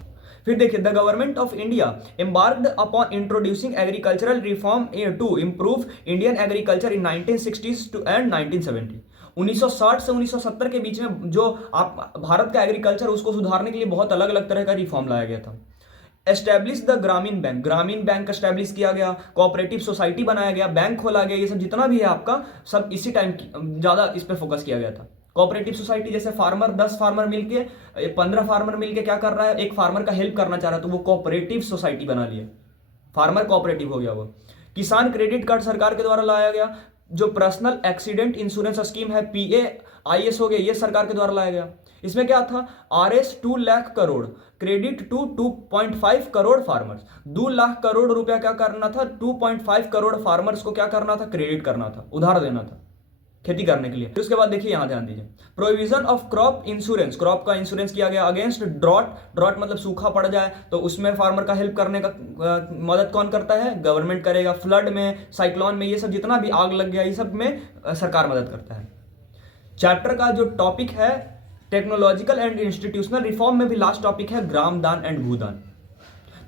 फिर देखिए, the government of India embarked upon introducing agricultural reform to improve Indian agriculture in 1960s and 1970। 1960 से 1970 के बीच में जो आप भारत का एग्रीकल्चर, उसको सुधारने के लिए बहुत अलग अलग तरह का रिफॉर्म लाया गया था। एस्टेब्लिश द ग्रामीण बैंक एस्टेब्लिश किया गया, कोऑपरेटिव सोसाइटी बनाया गया, बैंक खोला गया। ये सब जितना भी है आपका, सब इसी टाइम ज्यादा इस पर फोकस किया गया था। कोऑपरेटिव सोसाइटी, जैसे फार्मर 10 फार्मर मिलके, 15 फार्मर मिलके क्या कर रहा है, एक फार्मर का हेल्प करना चाह रहा है, तो वो कोऑपरेटिव सोसाइटी बना लिए, फार्मर कोऑपरेटिव हो गया वो। किसान क्रेडिट कार्ड सरकार के द्वारा लाया गया। जो पर्सनल एक्सीडेंट इंश्योरेंस स्कीम है, PAIS हो गया, ये सरकार के द्वारा लाया गया। इसमें क्या था, RS 2 lakh crore credit to 2.5 crore farmers. 2 lakh crore रुपया क्या करना था, 2.5 करोड़ फार्मर्स को क्या करना था, क्रेडिट करना था, उधार देना था खेती करने के लिए। फिर उसके बाद देखिए, यहां ध्यान दीजिए, provision of crop insurance, crop का इंश्योरेंस किया गया अगेंस्ट ड्रॉट मतलब सूखा पड़ जाए तो उसमें फार्मर का हेल्प करने का मदद कौन करता है, गवर्नमेंट करेगा। फ्लड में, साइक्लोन में, ये सब जितना भी आग लग गया, ये सब में सरकार मदद करता है। चैप्टर का जो टॉपिक है टेक्नोलॉजिकल एंड इंस्टीट्यूशनल रिफॉर्म में भी लास्ट टॉपिक है ग्रामदान एंड भूदान।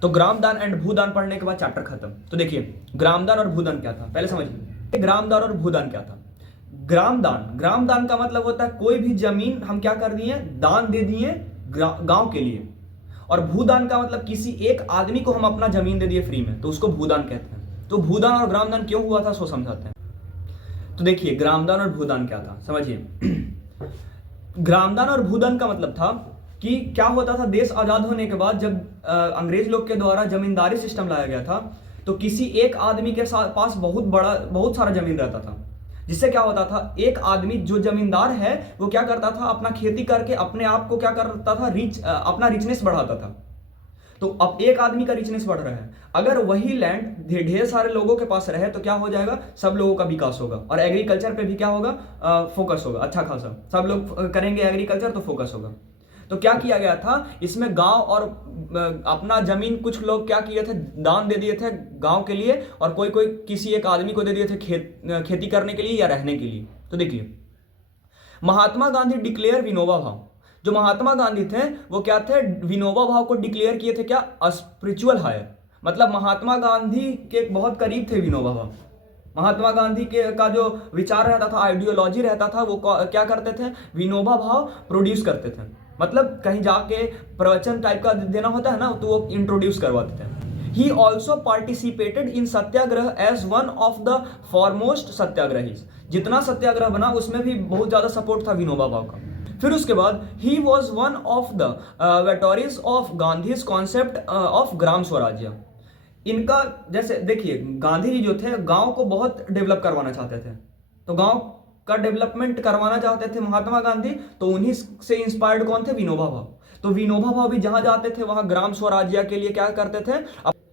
तो ग्रामदान एंड भूदान पढ़ने के बाद चैप्टर खत्म। तो देखिए, ग्रामदान और भूदान क्या था पहले समझिए। ग्रामदान और भूदान क्या था? ग्रामदान का मतलब होता है कोई भी जमीन हम क्या कर दिए, दान दे दिए गांव के लिए। और भूदान का मतलब किसी एक आदमी को हम अपना जमीन दे दिए फ्री में, तो उसको भूदान कहते हैं। तो भूदान और ग्रामदान क्यों हुआ था सो समझाते हैं। तो देखिए ग्रामदान और भूदान क्या था समझिए। ग्रामदान और भूदान का मतलब था कि क्या होता था, देश आजाद होने के बाद जब अंग्रेज लोग के द्वारा जमींदारी सिस्टम लाया गया था, तो किसी एक आदमी के पास बहुत सारा जमीन रहता था। जिससे क्या होता था, एक आदमी जो जमींदार है वो क्या करता था, अपना खेती करके अपने आप को क्या करता था, अपना रिचनेस बढ़ाता था। तो अब एक आदमी का रिचनेस बढ़ रहा है, अगर वही लैंड ढेर सारे लोगों के पास रहे तो क्या हो जाएगा, सब लोगों का विकास होगा और एग्रीकल्चर पे भी क्या होगा, फोकस होगा अच्छा खासा। सब लोग करेंगे एग्रीकल्चर तो फोकस होगा। तो क्या किया गया था, इसमें गांव और अपना जमीन कुछ लोग क्या किए थे, दान दे दिए थे गांव के लिए, और कोई कोई किसी एक आदमी को दे दिए थे खेती करने के लिए या रहने के लिए। तो देखिए महात्मा गांधी डिक्लेयर विनोबा भाव। जो महात्मा गांधी थे वो क्या थे, विनोबा भाव को डिक्लेयर किए थे क्या, स्पिरिचुअल हायर। मतलब महात्मा गांधी के बहुत करीब थे विनोबा भाव। महात्मा गांधी के का जो विचार रहता था, आइडियोलॉजी रहता था, वो क्या करते थे, विनोबा भाव प्रोड्यूस करते थे। मतलब कहीं जाके प्रवचन टाइप का देना होता है ना, तो वो इंट्रोड्यूस करवाते थे। He also participated in satyagraha as one of the foremost satyagrahi. जितना सत्याग्रह बना उसमें भी बहुत ज्यादा सपोर्ट था विनोबा भाव का। फिर उसके बाद he was one of the votaries of Gandhi's concept of Gram Swarajya. इनका जैसे देखिए गांधी जी जो थे गांव को बहुत डेवलप करवाना चाहते थे, तो गांव का डेवलपमेंट करवाना चाहते थे महात्मा गांधी। तो उन्हीं से इंस्पायर्ड कौन थे, विनोबा भाव। तो विनोबा भाव भी जहां जाते थे वहां ग्राम स्वराज्य के लिए क्या करते थे,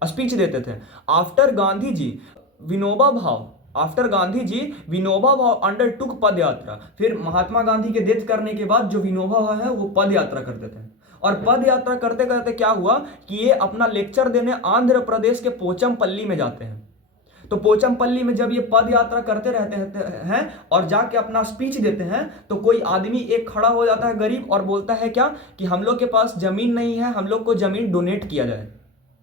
स्पीच देते थे। आफ्टर गांधी जी विनोबा भाव अंडरटुक पद यात्रा। फिर महात्मा गांधी के डेथ करने के बाद जो विनोबा भाव है वो पद यात्रा करते थे। और पद यात्रा करते करते क्या हुआ कि ये अपना लेक्चर देने आंध्र प्रदेश के पोचमपल्ली में जाते हैं। तो पोचमपल्ली में जब ये पद यात्रा करते रहते हैं और जाके अपना स्पीच देते हैं, तो कोई आदमी एक खड़ा हो जाता है गरीब और बोलता है क्या कि हम लोग के पास जमीन नहीं है, हम लोग को जमीन डोनेट किया जाए।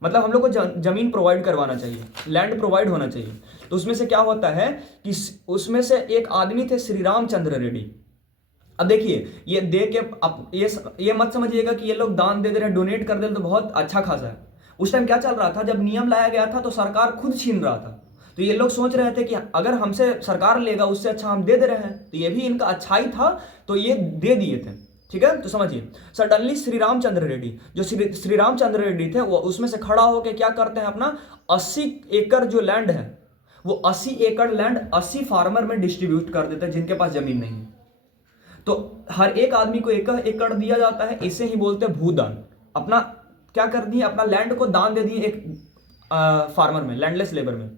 मतलब हम लोग को जमीन प्रोवाइड करवाना चाहिए, लैंड प्रोवाइड होना चाहिए। तो उसमें से क्या होता है कि उसमें से एक आदमी थे श्री रामचंद्र रेड्डी। अब देखिए ये दे के अब ये मत समझिएगा कि ये लोग दान दे दे रहे हैं, डोनेट कर दे तो बहुत अच्छा खासा है। उस टाइम क्या चल रहा था, जब नियम लाया गया था तो सरकार खुद छीन रहा था। तो ये लोग सोच रहे थे कि अगर हमसे सरकार लेगा उससे अच्छा हम दे रहे हैं, तो ये भी इनका अच्छाई था, तो ये दे दिए थे। ठीक है, तो समझिए सडनली श्री रामचंद्र रेड्डी, जो श्री रामचंद्र रेड्डी थे, वो उसमें से खड़ा होकर क्या करते हैं, अपना 80 एकड़ जो लैंड है वो 80 एकड़ लैंड 80 फार्मर में डिस्ट्रीब्यूट कर देते हैं जिनके पास जमीन नहीं है। तो हर एक आदमी को एक एकड़ दिया जाता है, इसे ही बोलते हैं भूदान। अपना क्या कर दिए, अपना लैंड को दान दे दिए एक फार्मर में, लैंडलेस लेबर में।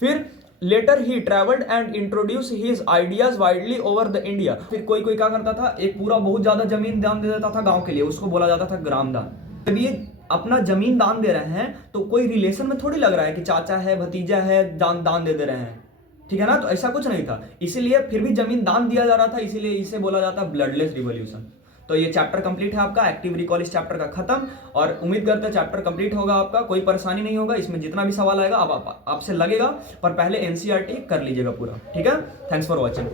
फिर लेटर ही travelled and introduce his ideas widely over the India. फिर कोई कोई क्या करता था, एक पूरा बहुत ज्यादा जमीन दान दे देता था गांव के लिए, उसको बोला जाता था ग्राम दान। जब ये अपना जमीन दान दे रहे हैं तो कोई रिलेशन में थोड़ी लग रहा है कि चाचा है भतीजा है दान दे रहे हैं, ठीक है ना। तो ऐसा कुछ नहीं था, इसीलिए फिर भी जमीन दान दिया जा रहा था, इसीलिए इसे बोला जाता है ब्लडलेस रिवॉल्यूशन। तो ये चैप्टर कंप्लीट है आपका, एक्टिव रिकॉल इस चैप्टर का खत्म। और उम्मीद करते हैं चैप्टर कंप्लीट होगा आपका, कोई परेशानी नहीं होगा इसमें, जितना भी सवाल आएगा आपसे लगेगा, पर पहले एनसीईआरटी कर लीजिएगा पूरा, ठीक है। Thanks for watching.